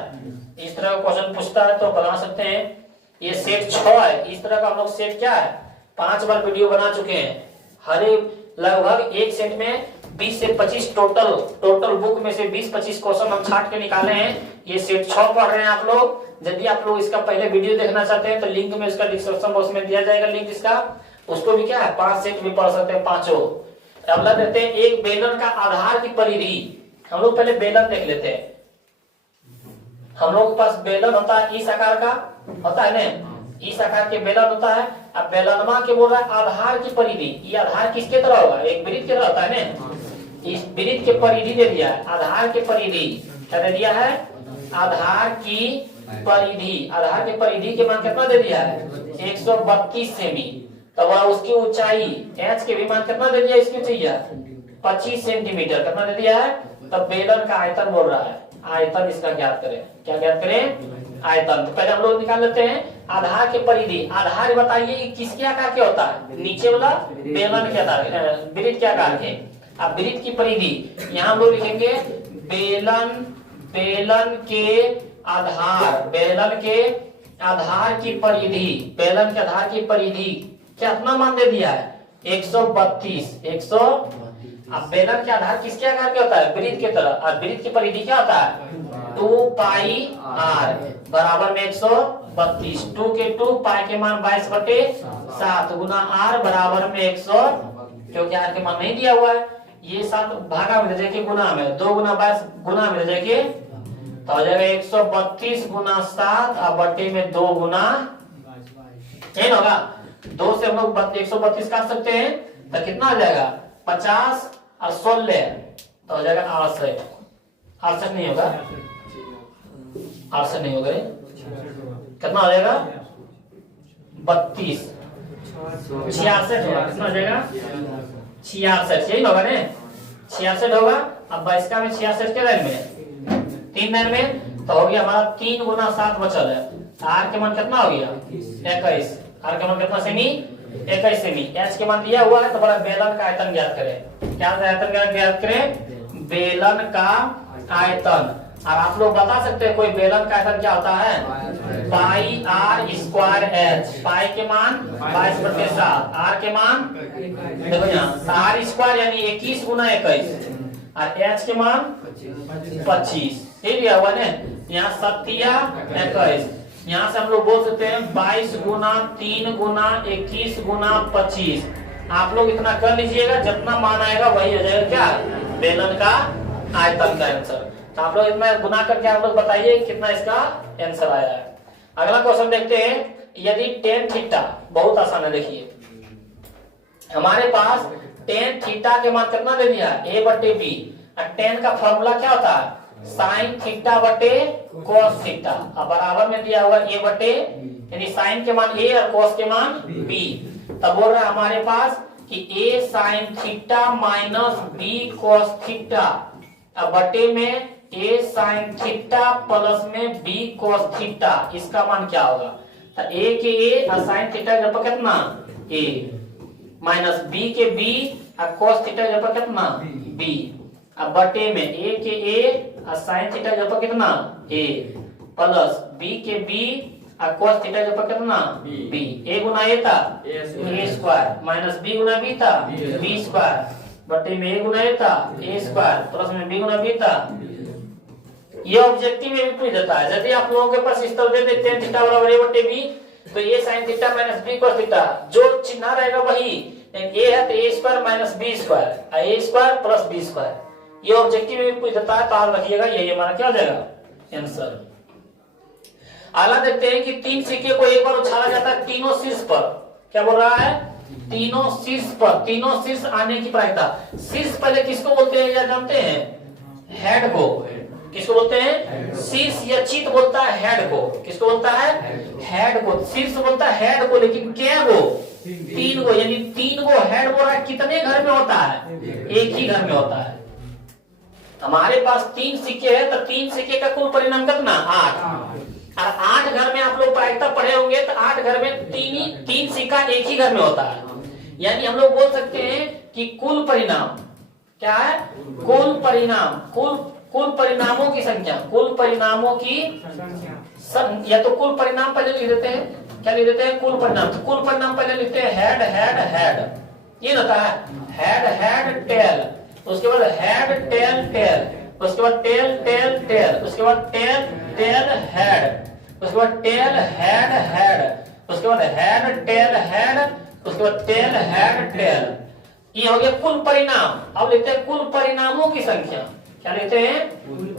इस तरह का क्वेश्चन पूछता है तो बना सकते हैं। ये सेट 6 है, इस तरह का हम लोग सेट क्या है 5 बार वीडियो बना चुके हैं। हर एक लगभग एक सेट में 20 से 25 टोटल बुक में से 20-25 क्वेश्चन हम छाट के निकाले हैं। ये सेट 6 पढ़ रहे हैं आप लोग। यदि आप लोग इसका पहले वीडियो देखना चाहते हैं तो लिंक में इसका डिस्क्रिप्शन बॉक्स में दिया जाएगा लिंक इसका, उसको भी क्या है 5 सेट भी पढ़ सकते हैं पांचों। अगला देखते हैं एक बेलन का आधार की परिधि। हम लोग पहले बेलन देख लेते हैं। हम लोग के पास बेलन होता है इस आकार का होता है ना, इस आकार के बेलन होता है। अब बेलनमा के बोल रहा है आधार की परिधि, ये आधार किसके तरह होगा एक वृत्त की तरह होता है ना, इस वृत्त के परिधि दे दिया है। आधार के परिधि क्या दे दिया है आधार की परिधि, आधार की परिधि के मान कितना दे दिया है 132 सेमी। तो वह उसकी ऊंचाई एच के भी मान कितना दे दिया इसकी ऊंचाई 25 सेंटीमीटर कितना दे दिया है। तब बेलन का आयतन बोल रहा है, आयतन इसका ज्ञात करें। क्या ज्ञात करें आयतन। तो पहले हम लोग निकाल लेते हैं आधार के परिधि। आधार बताइए किसके आकार के होता है नीचे वाला बेलन के आकार वृत्त के आकार के। अब वृत्त की परिधि यहाँ हम लोग लिखेंगे बेलन के आधार, बेलन के आधार की परिधि, बेलन के आधार की परिधि कितना मान दे दिया है 132। अब बेलन के आधार किसके आकार के होता है वृत्त के तरह, और वृत्त की परिधि क्या होता है 2 पाई r बराबर में 132। 2 के 2 पाई के मान 22/7 गुना r बराबर में 100, क्योंकि r के मान नहीं दिया हुआ है। ये 7 भागा में जाके गुना में 2 गुना 22 गुना में जाके तो हो जाएगा 132 गुना 7 और बट्टे में 2 गुना है होगा 2 से हम लोग 132 काट सकते हैं तो कितना आ जाएगा 50 और 16 तो हो जाएगा 68। 68 नहीं होगा, 68 नहीं होगा, कितना हो जाएगा 32 66 होगा, कितना हो जाएगा 66 यही होगा ना 66 होगा। अब 22 का में 66 के लाइन में 3 लाइन में तो हो गया हमारा 3 गुना 7 बचल है। आर के मान कितना हो गया 21, आर के मान कितना सेमी 21 सेमी। एच के मान दिया हुआ है तो बड़ा बेलन का आयतन ज्ञात करें। क्या आयतन ज्ञात करें बेलन का आयतन। और आप लोग बता सकते हैं कोई बेलन का आयतन क्या होता है पाई आर स्क्वायर एच। पाई के मान 22/7, आर के मान देखो यहाँ आर स्क्वायर यानी 21 गुना 21 और एच के मान 25 दिया हुआ है। यहाँ 7 यहाँ से हम लोग बोल सकते हैं 22 गुना 3 गुना 21 गुना 25। आप लोग इतना कर लीजिएगा, जितना मान आएगा वही हो जाएगा क्या बेलन का आयतन का आंसर। तो आप लोग इतना गुना करके आप लोग बताइए कितना इसका आंसर आया है। अगला क्वेश्चन देखते हैं। यदि टेन थीटा, बहुत आसान है, देखिए हमारे पास टेन थीटा के मान कितना दे दिया a/b। टेन का फॉर्मूला क्या होता है साइन थीटा बटे कॉस थीटा। अब बराबर में दिया हुआ a बटे यानी साइन के मान a और कॉस के मान b। तब बोल रहा है हमारे पास कि a sine theta minus b cos theta. अब बटे में a साइन थीटा प्लस में b कॉस थीटा, इसका मान क्या होगा। तो a के a और साइन थीटा जब कितना a माइनस b के b और कॉस थीटा जब कितना b। अब बटे में a के a और साइन थीटा जब कितना a प्लस b के b और cos थीटा जब कितना b। a गुना a था a square minus b Guna b था b स्क्वायर बटे में a गुना a था a स्क्वायर प्लस में b गुना b था। ये ऑब्जेक्टिव में भी पूछ देता है। यदि आप लोगों के पास इस तरह दे देते हैं थीटा बराबर a बटे b तो a sin theta minus b cos theta जो चिन्ह रहेगा वही a है तो a square minus b square a square plus b square. ये ऑब्जेक्टिव में भी पूछ देता है तो आप रखिएगा यही हमारा क्या हो जाएगा आंसर। अगला देखते हैं कि 3 सिक्के को एक बार उछाला जाता है तीनों शीर्ष पर। क्या बोल रहा है तीनों शीर्ष पर, तीनों शीर्ष आने की प्रायिकता। शीर्ष पहले किसको बोलते हैं या जानते हैं हेड को। किसको बोलते हैं शीर्ष या चित बोलता है हेड को। किसको बोलता है हेड को। शीर्ष बोलता है हेड को, लेकिन क्या वो 3 को, यानी 3 को हेड बोल रहा है। कितने घर में होता है एक ही घर में होता है। हमारे पास 3 सिक्के हैं तो 3 सिक्के का कुल परिणाम कितना 8। और 8 घर में आप लोग प्रायिकता पढ़े होंगे तो 8 घर में 3 सिक्का एक ही घर में होता है। यानी हम लोग बोल सकते हैं कि कुल परिणाम क्या है कुल परिणाम, कुल कुल परिणामों की संख्या, कुल परिणामों की या तो कुल परिणाम पहले लिख देते हैं, क्या लिख देते हैं, कुल परिणाम। तो कुल परिणाम पहले लिखते हैं हेड हेड हेड, ये होता है हेड हेड टेल, उसके बाद हेड टेल टेल, उसके बाद टेल टेल टेल, उसके बाद टेल टेल हेड, उसके बाद टेल हेड हेड, उसके बाद हेड टेल हेड, उसके बाद टेल हेड टेल। ये हो गया कुल परिणाम। अब लिखते हैं कुल परिणामों की संख्या, क्या लिखते हैं,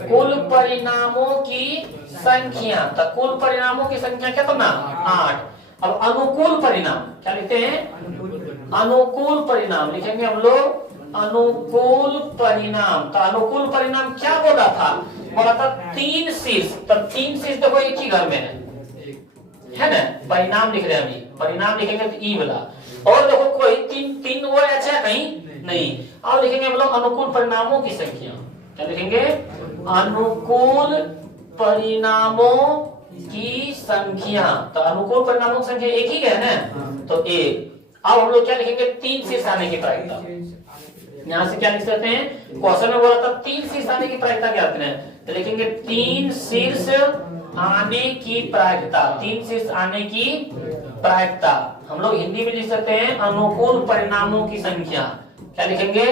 कुल परिणामों की संख्या। तो कुल परिणामों की संख्या कितना, 8। अब अनुकूल परिणाम क्या लिखते हैं, अनुकूल परिणाम लिखेंगे हम लोग, अनुकूल परिणाम। तो अनुकूल परिणाम क्या बोला था, बोला था 3 शीर्ष। तब 3 शीर्ष देखो एक ही घर में है ना, परिणाम लिख रहे हैं अभी, परिणाम लिखेंगे तो ई वाला। और देखो कोई 3 और अच्छा कहीं नहीं। अब लिखेंगे हम लोग अनुकूल परिणामों की संख्या, क्या लिखेंगे, अनुकूल परिणामों की संख्या। तो अनुकूल परिणामों की संख्या एक ही है ना, तो 1। अब हम लोग क्या लिखेंगे, 3 शीर्ष आने की प्रायिकता। यहां से क्या लिख सकते हैं, क्वेश्चन में बोला था 3 शीर्ष आने की प्रायिकता क्या होती है, तो लिखेंगे 3 शीर्ष आने की प्रायिकता, 3 शीर्ष आने की प्रायिकता। हम लोग हिंदी में लिख सकते हैं अनुकूल परिणामों की संख्या, क्या लिखेंगे,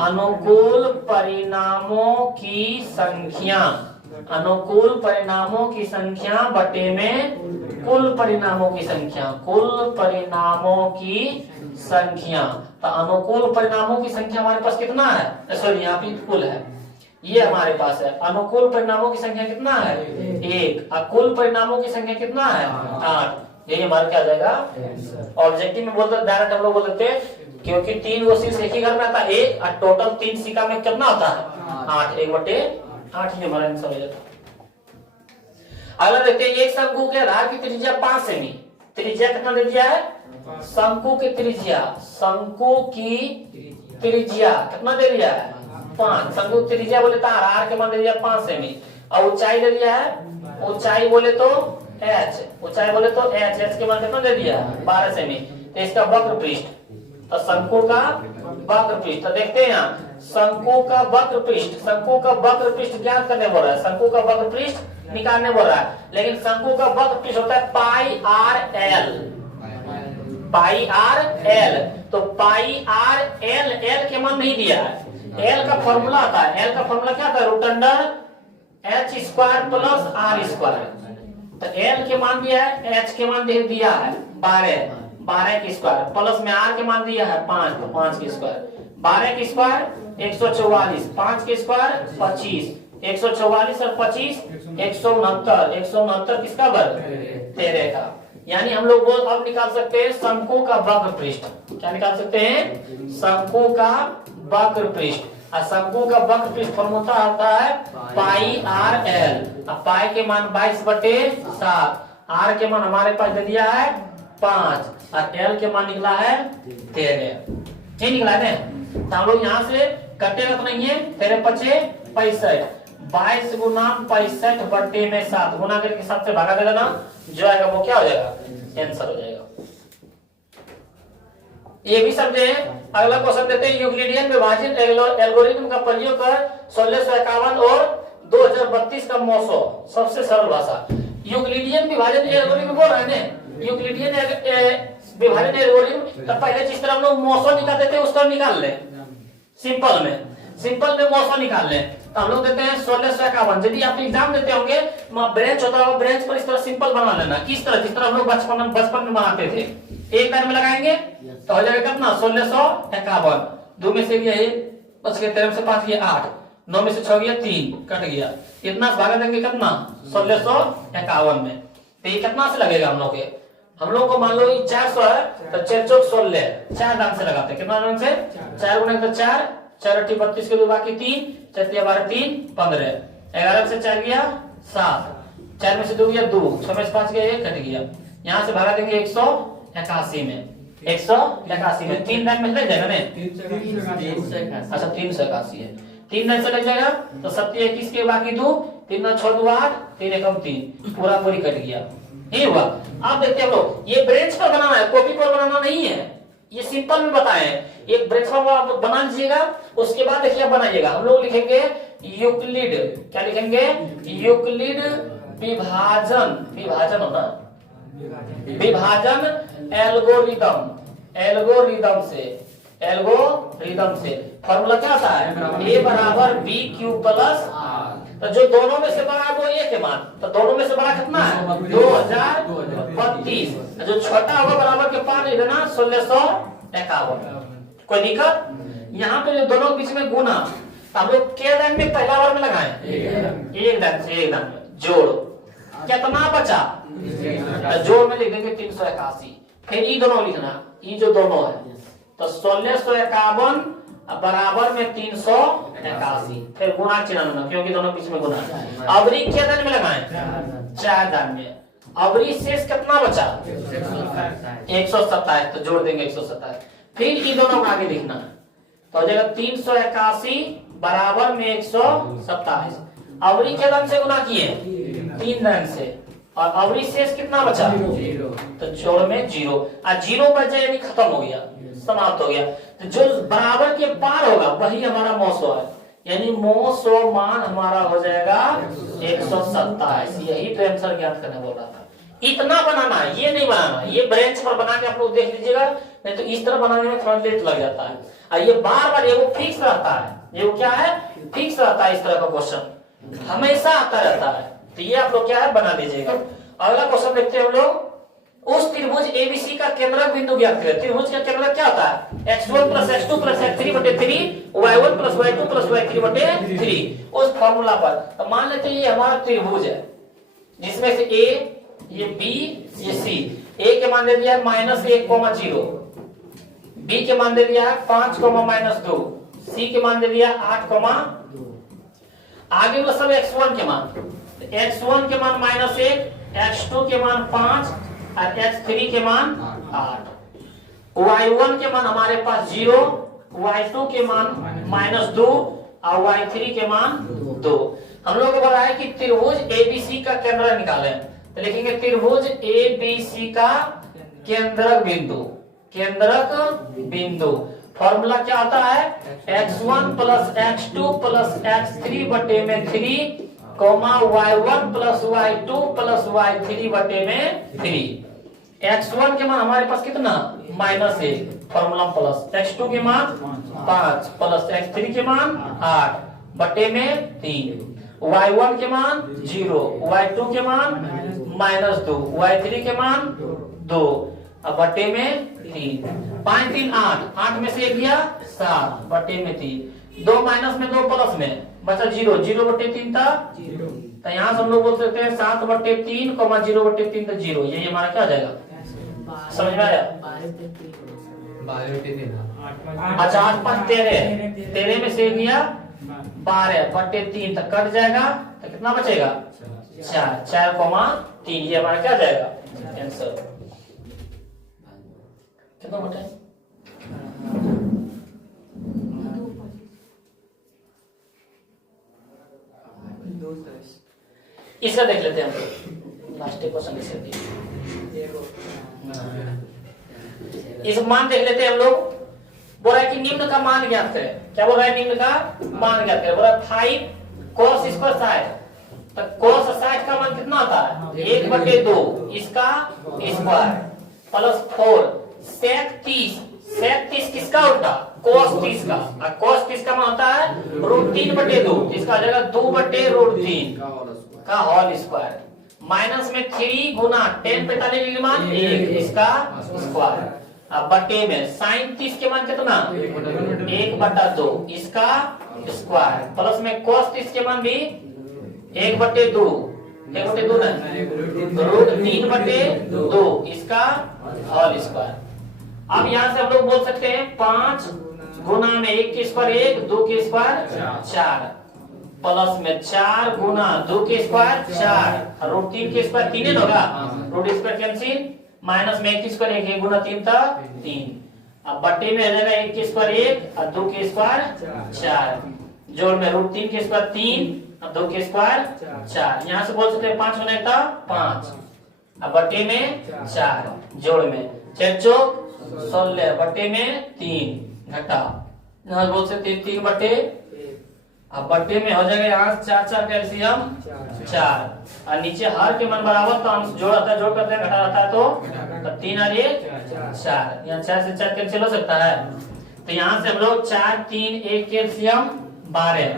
अनुकूल परिणामों की संख्या, अनुकूल परिणामों की संख्या बटे में कुल परिणामों की संख्या, कुल परिणामों की संख्या। तो अनुकूल परिणामों की संख्या हमारे पास कितना है, सॉरी यहाँ पे कुल है, ये हमारे पास है। अनुकूल परिणामों की संख्या कितना है, 1। और कुल परिणामों की संख्या कितना है, 8। यही हमारा क्या आ जाएगा, ऑब्जेक्टिव में बोलते डायरेक्ट हम लोग बोल देते हैं, क्योंकि 3 वो शीर्ष एक ही घर में आता है 1, और टोटल 3 सिक्का में कितना होता है, 8। 1/8 ही हमारा आंसर हो जाता है। अगला देखते हैं, एक शंकु के आधार की त्रिज्या 5 सेमी। त्रिज्या कितना दे दिया है, शंकु की त्रिज्या, शंकु की त्रिज्या कितना दे दिया है, 5। शंकु की त्रिज्या बोले तो आर के मान दे दिया 5 सेमी। और ऊंचाई दे दिया है, ऊंचाई बोले तो h, ऊंचाई बोले तो h के मान कितना दे दिया, 12 सेमी। तो इसका वक्र पृष्ठ, तो शंकु का वक्र पृष्ठ, तो देखते हैं यहाँ शंकु का वक्र पृष्ठ, शंकु का वक्र पृष्ठ ज्ञात करने बोल रहा है, शंकु का वक्र पृष्ठ निकालने बोल रहा है। लेकिन शंकु का वक्र पृष्ठ होता है पाई आर एल, पाई आर एल। तो पाई आर एल, एल के मान नहीं दिया है, एल का फॉर्मूला आता है, एल का फॉर्मूला क्या था, root under h square plus R square. तो एल के मान दिया है, एच के मान दे दिया है 12 के स्क्वायर, प्लस में आर के मान दिया है 5, तो 5 के स्क्वायर, 12 के स्क्वायर 144, 5 के स्क्वायर 25, 144 और 25 169, 169 किसका वर्ग, 13 का। यानी हम लोग वो अब निकाल सकते हैं शंकु का वक्र पृष्ठ, क्या निकाल सकते हैं, शंकु का वक्र पृष्ठ। और शंकु का वक्र पृष्ठ फॉर्मूला आता है पाई आर एल। पाई के मान 22/7, आर के मान हमारे पास दे दिया है 5, और एल के मान निकला है 13। ठीक निकला है ना। तो हम लोग यहाँ से कटेगा तो नहीं है, 13 × 5 = 65, 22 × 65/7 गुना करके 7 से भागा देगा ना, जो आएगा वो क्या हो जाएगा, आंसर हो जाएगा। ये भी समझे। अगला क्वेश्चन देते हैं, यूक्लिडियन विभाजन एल्गोरिथम का प्रयोग कर 1651 और 2032 का मौसो, सबसे सरल भाषा। यूक्लिडियन विभाजन एल्गोरिथम बोल रहे हैं ना, यूक्लिडियन विभाजन एल्गोरिथम। तो पहले जिस तरह हम लोग मौसो निकालते थे उस तरह निकाल ले, सिंपल में मौसो निकाल ले। तो हम लोग देते हैं 1651। यदि आप एग्जाम देते होंगे, ब्रांच होता है, ब्रांच पर इस तरह सिंपल बना लेना, किस तरह, जिस तरह हम लोग बचपन में बनाते थे। एक लाइन में लगाएंगे तो हो जाएगा कितना, 1651। 2 में से गया 5 गया, 13 में से 5 गया 8, 9 में से 6 गया 3, कट गया। इतना भागा देंगे कितना, 1651 में। तो ये कितना से लगेगा हम लोग को मान लो 400 है, तो 4 चौक 16, 4 दाम से लगाते हैं। कितना दाम से, 4 गुना 4, 4 8 32 के 2 बाकी 3, 4 12 3 15, 11 से 4 गया 7, 4 में से 2 गया 2, 6 में से 5 गया 1, कट गया। यहाँ से भागा देंगे 181 में, 181 में 3 लाइन में लग जाएगा ना, 381। अच्छा 381 है, 3 लाइन से लग जाएगा। तो 7 21 के बाकी 2, 3 9 6 2 8, 3 1 3, पूरा पूरी कट गया। ये हुआ। आप देखते हैं लोग, ये ब्रेच पर बनाना है, कॉपी पर बनाना नहीं है, ये सिंपल में बताए। एक ब्रेच पर बना लीजिएगा, उसके बाद देखिए बनाइएगा। हम लोग लिखेंगे यूक्लिड, क्या लिखेंगे? यूक्लिड विभाजन, विभाजन होना, विभाजन एल्गोरिदम, एल्गोरिदम से, एल्गोरिदम से फॉर्मूला क्या था? ए बराबर बी क्यूब प्लस आर। तो जो दोनों में से बड़ा है वो ए के मान, तो दोनों में से बड़ा कितना है? 2032। जो छोटा होगा बराबर के पार लिख देना 1651। कोई दिक्कत? यहाँ पे जो दोनों के बीच में गुना, हम लोग के लाइन में पहला बार में लगाए, एक लाइन से एक लाइन में जोड़, कितना बचा? तो जोड़ में लिख देंगे 381। फिर ये दोनों लिखना, ये जो दोनों है तो 1651 बराबर में 381, फिर गुणा चिन्ह लेना क्योंकि दोनों बीच में गुणा है। अवरी क्या दान में लगाए? 4 दान में। अवरी शेष कितना बचा? 127, तो जोड़ देंगे 127। फिर ये दोनों को आगे लिखना है तो हो जाएगा 381 बराबर में 127। अवरी के दान से गुणा किए 3 दान से, और अवरी शेष कितना बचा? तो जोड़ में 0, और 0 बच जाए यानी खत्म हो गया, समाप्त हो गया। तो जो बराबर के पार होगा वही हमारा मौसो है, यानी मौसो मान हमारा हो जाएगा 127। यही तो आंसर ज्ञात करने बोल रहा था। इतना बनाना है, ये नहीं बनाना, ये ब्रेंच पर बना के आप लोग देख लीजिएगा, नहीं तो इस तरह बनाने में थोड़ा लेट लग जाता है। और ये बार बार ये फिक्स रहता है, ये क्या है? फिक्स रहता है, इस तरह का क्वेश्चन हमेशा आता रहता है। तो ये आप लोग क्या है बना दीजिएगा। अगला क्वेश्चन देखते हैं हम लोग। उस त्रिभुज एबीसी का केंद्रक बिंदु ज्ञात करें। त्रिभुज का केंद्रक क्या होता है? x1 plus x2 plus x3 बटे 3, y1 plus y2 plus y3 बटे 3। उस फॉर्मूला पर तो मान लेते हैं ये हमारा त्रिभुज है, जिसमें से a, ये b, ये c। a के मान दे दिया है -1,0, b के मान दे दिया है 5,-2, c के मान दे दिया 8,2। आगे वो सब x1 के मान, x1 के मान -1, x2 के मान 5 और x3 के मान 8। y1 के मान हमारे पास 0, y2 के मान -2 और y3 के मान 2। हम लोग को बोला है कि त्रिभुज एबीसी का केंद्र निकालें, तो लिखेंगे त्रिभुज एबीसी का केंद्रक बिंदु, केंद्रक बिंदु। फॉर्मूला क्या आता है? x1 plus x2 plus x3 बटे में 3, y1 plus y2 plus y3 बटे में 3। x1 के मान हमारे पास कितना? -1, फॉर्मूला प्लस। x2 के मान 5 प्लस x3 के मान 8 बटे में 3। y1 के मान 0, y2 के मान -2, y3 के मान 2 बटे में 3। 5 3 8, 8 में से 1 गया 7 बटे में 3। 2 माइनस में 2 प्लस में बचा 0, 0 बटे 3 था 0। तो यहाँ से हम लोग बोल सकते हैं 7 बटे 3, 0 बटे 3 तो 0। ये हमारा क्या आ जाएगा? समझ में आया? अच्छा 8 5 13, 13 में से गया 12 बटे 3 तक कट जाएगा, तो कितना बचेगा? 4, 4,3। ये हमारा क्या जाएगा? आंसर कितना बटा है? इसे देख लेते हैं हम लोग, लास्ट क्वेश्चन इसे इस मान देख लेते हैं हम लोग। बोल रहा है कि निम्न का मान ज्ञात करें। क्या बोल रहा है? निम्न का मान ज्ञात करें। बोल रहा है 5 cos स्क्वायर 60, तो cos 60 का मान कितना होता है? 1/2 इसका स्क्वायर प्लस 4 sec 30, sec 30 किसका उल्टा? cos 30 का। और cos 30 का मान होता है √3/2, इसका आ जाएगा 2/√3 का होल स्क्वायर। माइनस में 3 गुना 10 45 के मान 1 इसका स्क्वायर। अब बटे में sin 30 के मान कितना? 1/2 इसका स्क्वायर, प्लस में cos 30 के मान भी 1/2, 1/2 ना √3/2 इसका होल स्क्वायर। अब यहाँ से हम लोग बोल सकते हैं 5 गुना में 1 के स्क्वायर 1, 2 के स्क्वायर 4, प्लस में 4 गुना 2 के स्क्वायर 4, √3 के स्क्वायर 3 होगा, रूट स्क्वायर कैंसिल, माइनस में 1 के स्क्वायर 1 गुना 3 था 3। अब बट्टे में आ जाएगा 1 के स्क्वायर 1 और 2 के स्क्वायर 4, जोड़ में √3 के स्क्वायर 3 और 2 के स्क्वायर 4। यहाँ से बोल सकते हैं 5 गुना था 5, अब बट्टे में 4, जोड़ में 4 चौक 16 बट्टे में 3 घटा, यहाँ बोल सकते हैं 3 बटे अब बट्टे में हो जाएगा यहाँ 4 4 का एलसीएम 4 और नीचे हर के मन बराबर तो अंश जोड़ आता है, जोड़ करते हैं घटा आता है तो 3 और 1 4, यहाँ 4 से 4 कैंसिल हो सकता है। तो यहाँ से हम लोग 4 3 1 के एलसीएम 12,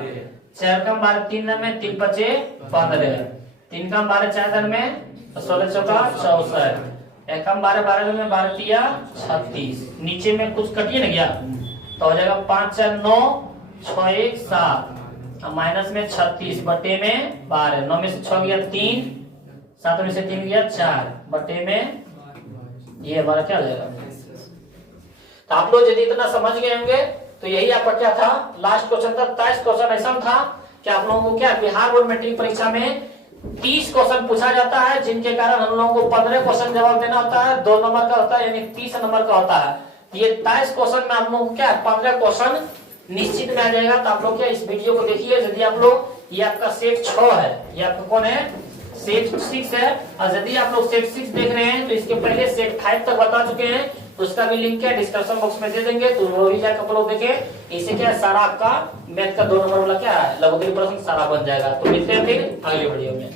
4 कम 12 3 में 3 बचे 15, 3 कम 12 4 में 16 चौका 64, 1 कम 12 12 में 12 तिया 36, नीचे में कुछ कटिए ना गया तो हो जाएगा 5 4 9 6 1 7 माइनस में 36 बटे में 12, 9 में से 6 गया 3, 7 में से 3 गया 4 बटे में ये हमारा क्या हो जाएगा। तो आप लोग यदि इतना समझ गए होंगे तो यही आपका क्या था लास्ट क्वेश्चन था। 23 क्वेश्चन ऐसा था कि आप लोगों को क्या बिहार बोर्ड मैट्रिक परीक्षा में 30 क्वेश्चन पूछा जाता है, जिनके कारण हम लोगों को 15 क्वेश्चन जवाब देना होता है, 2 नंबर का होता है यानी 30 नंबर का होता है। ये 23 क्वेश्चन में आप लोगों को क्या 15 क्वेश्चन निश्चित में आ जाएगा। तो आप लोग क्या इस वीडियो को देखिए, यदि आप लोग ये आपका सेट 6 है, ये आपका कौन है सेट 6 है, और यदि आप लोग सेट 6 देख रहे हैं तो इसके पहले सेट 5 तक बता चुके हैं, तो उसका भी लिंक है डिस्क्रिप्शन बॉक्स में दे देंगे, तो वो भी जाकर आप लोग देखें। इससे क्या सारा आपका मैथ का 2 नंबर वाला क्या है लघु प्रश्न सारा बन जाएगा। तो मिलते हैं फिर अगले वीडियो में।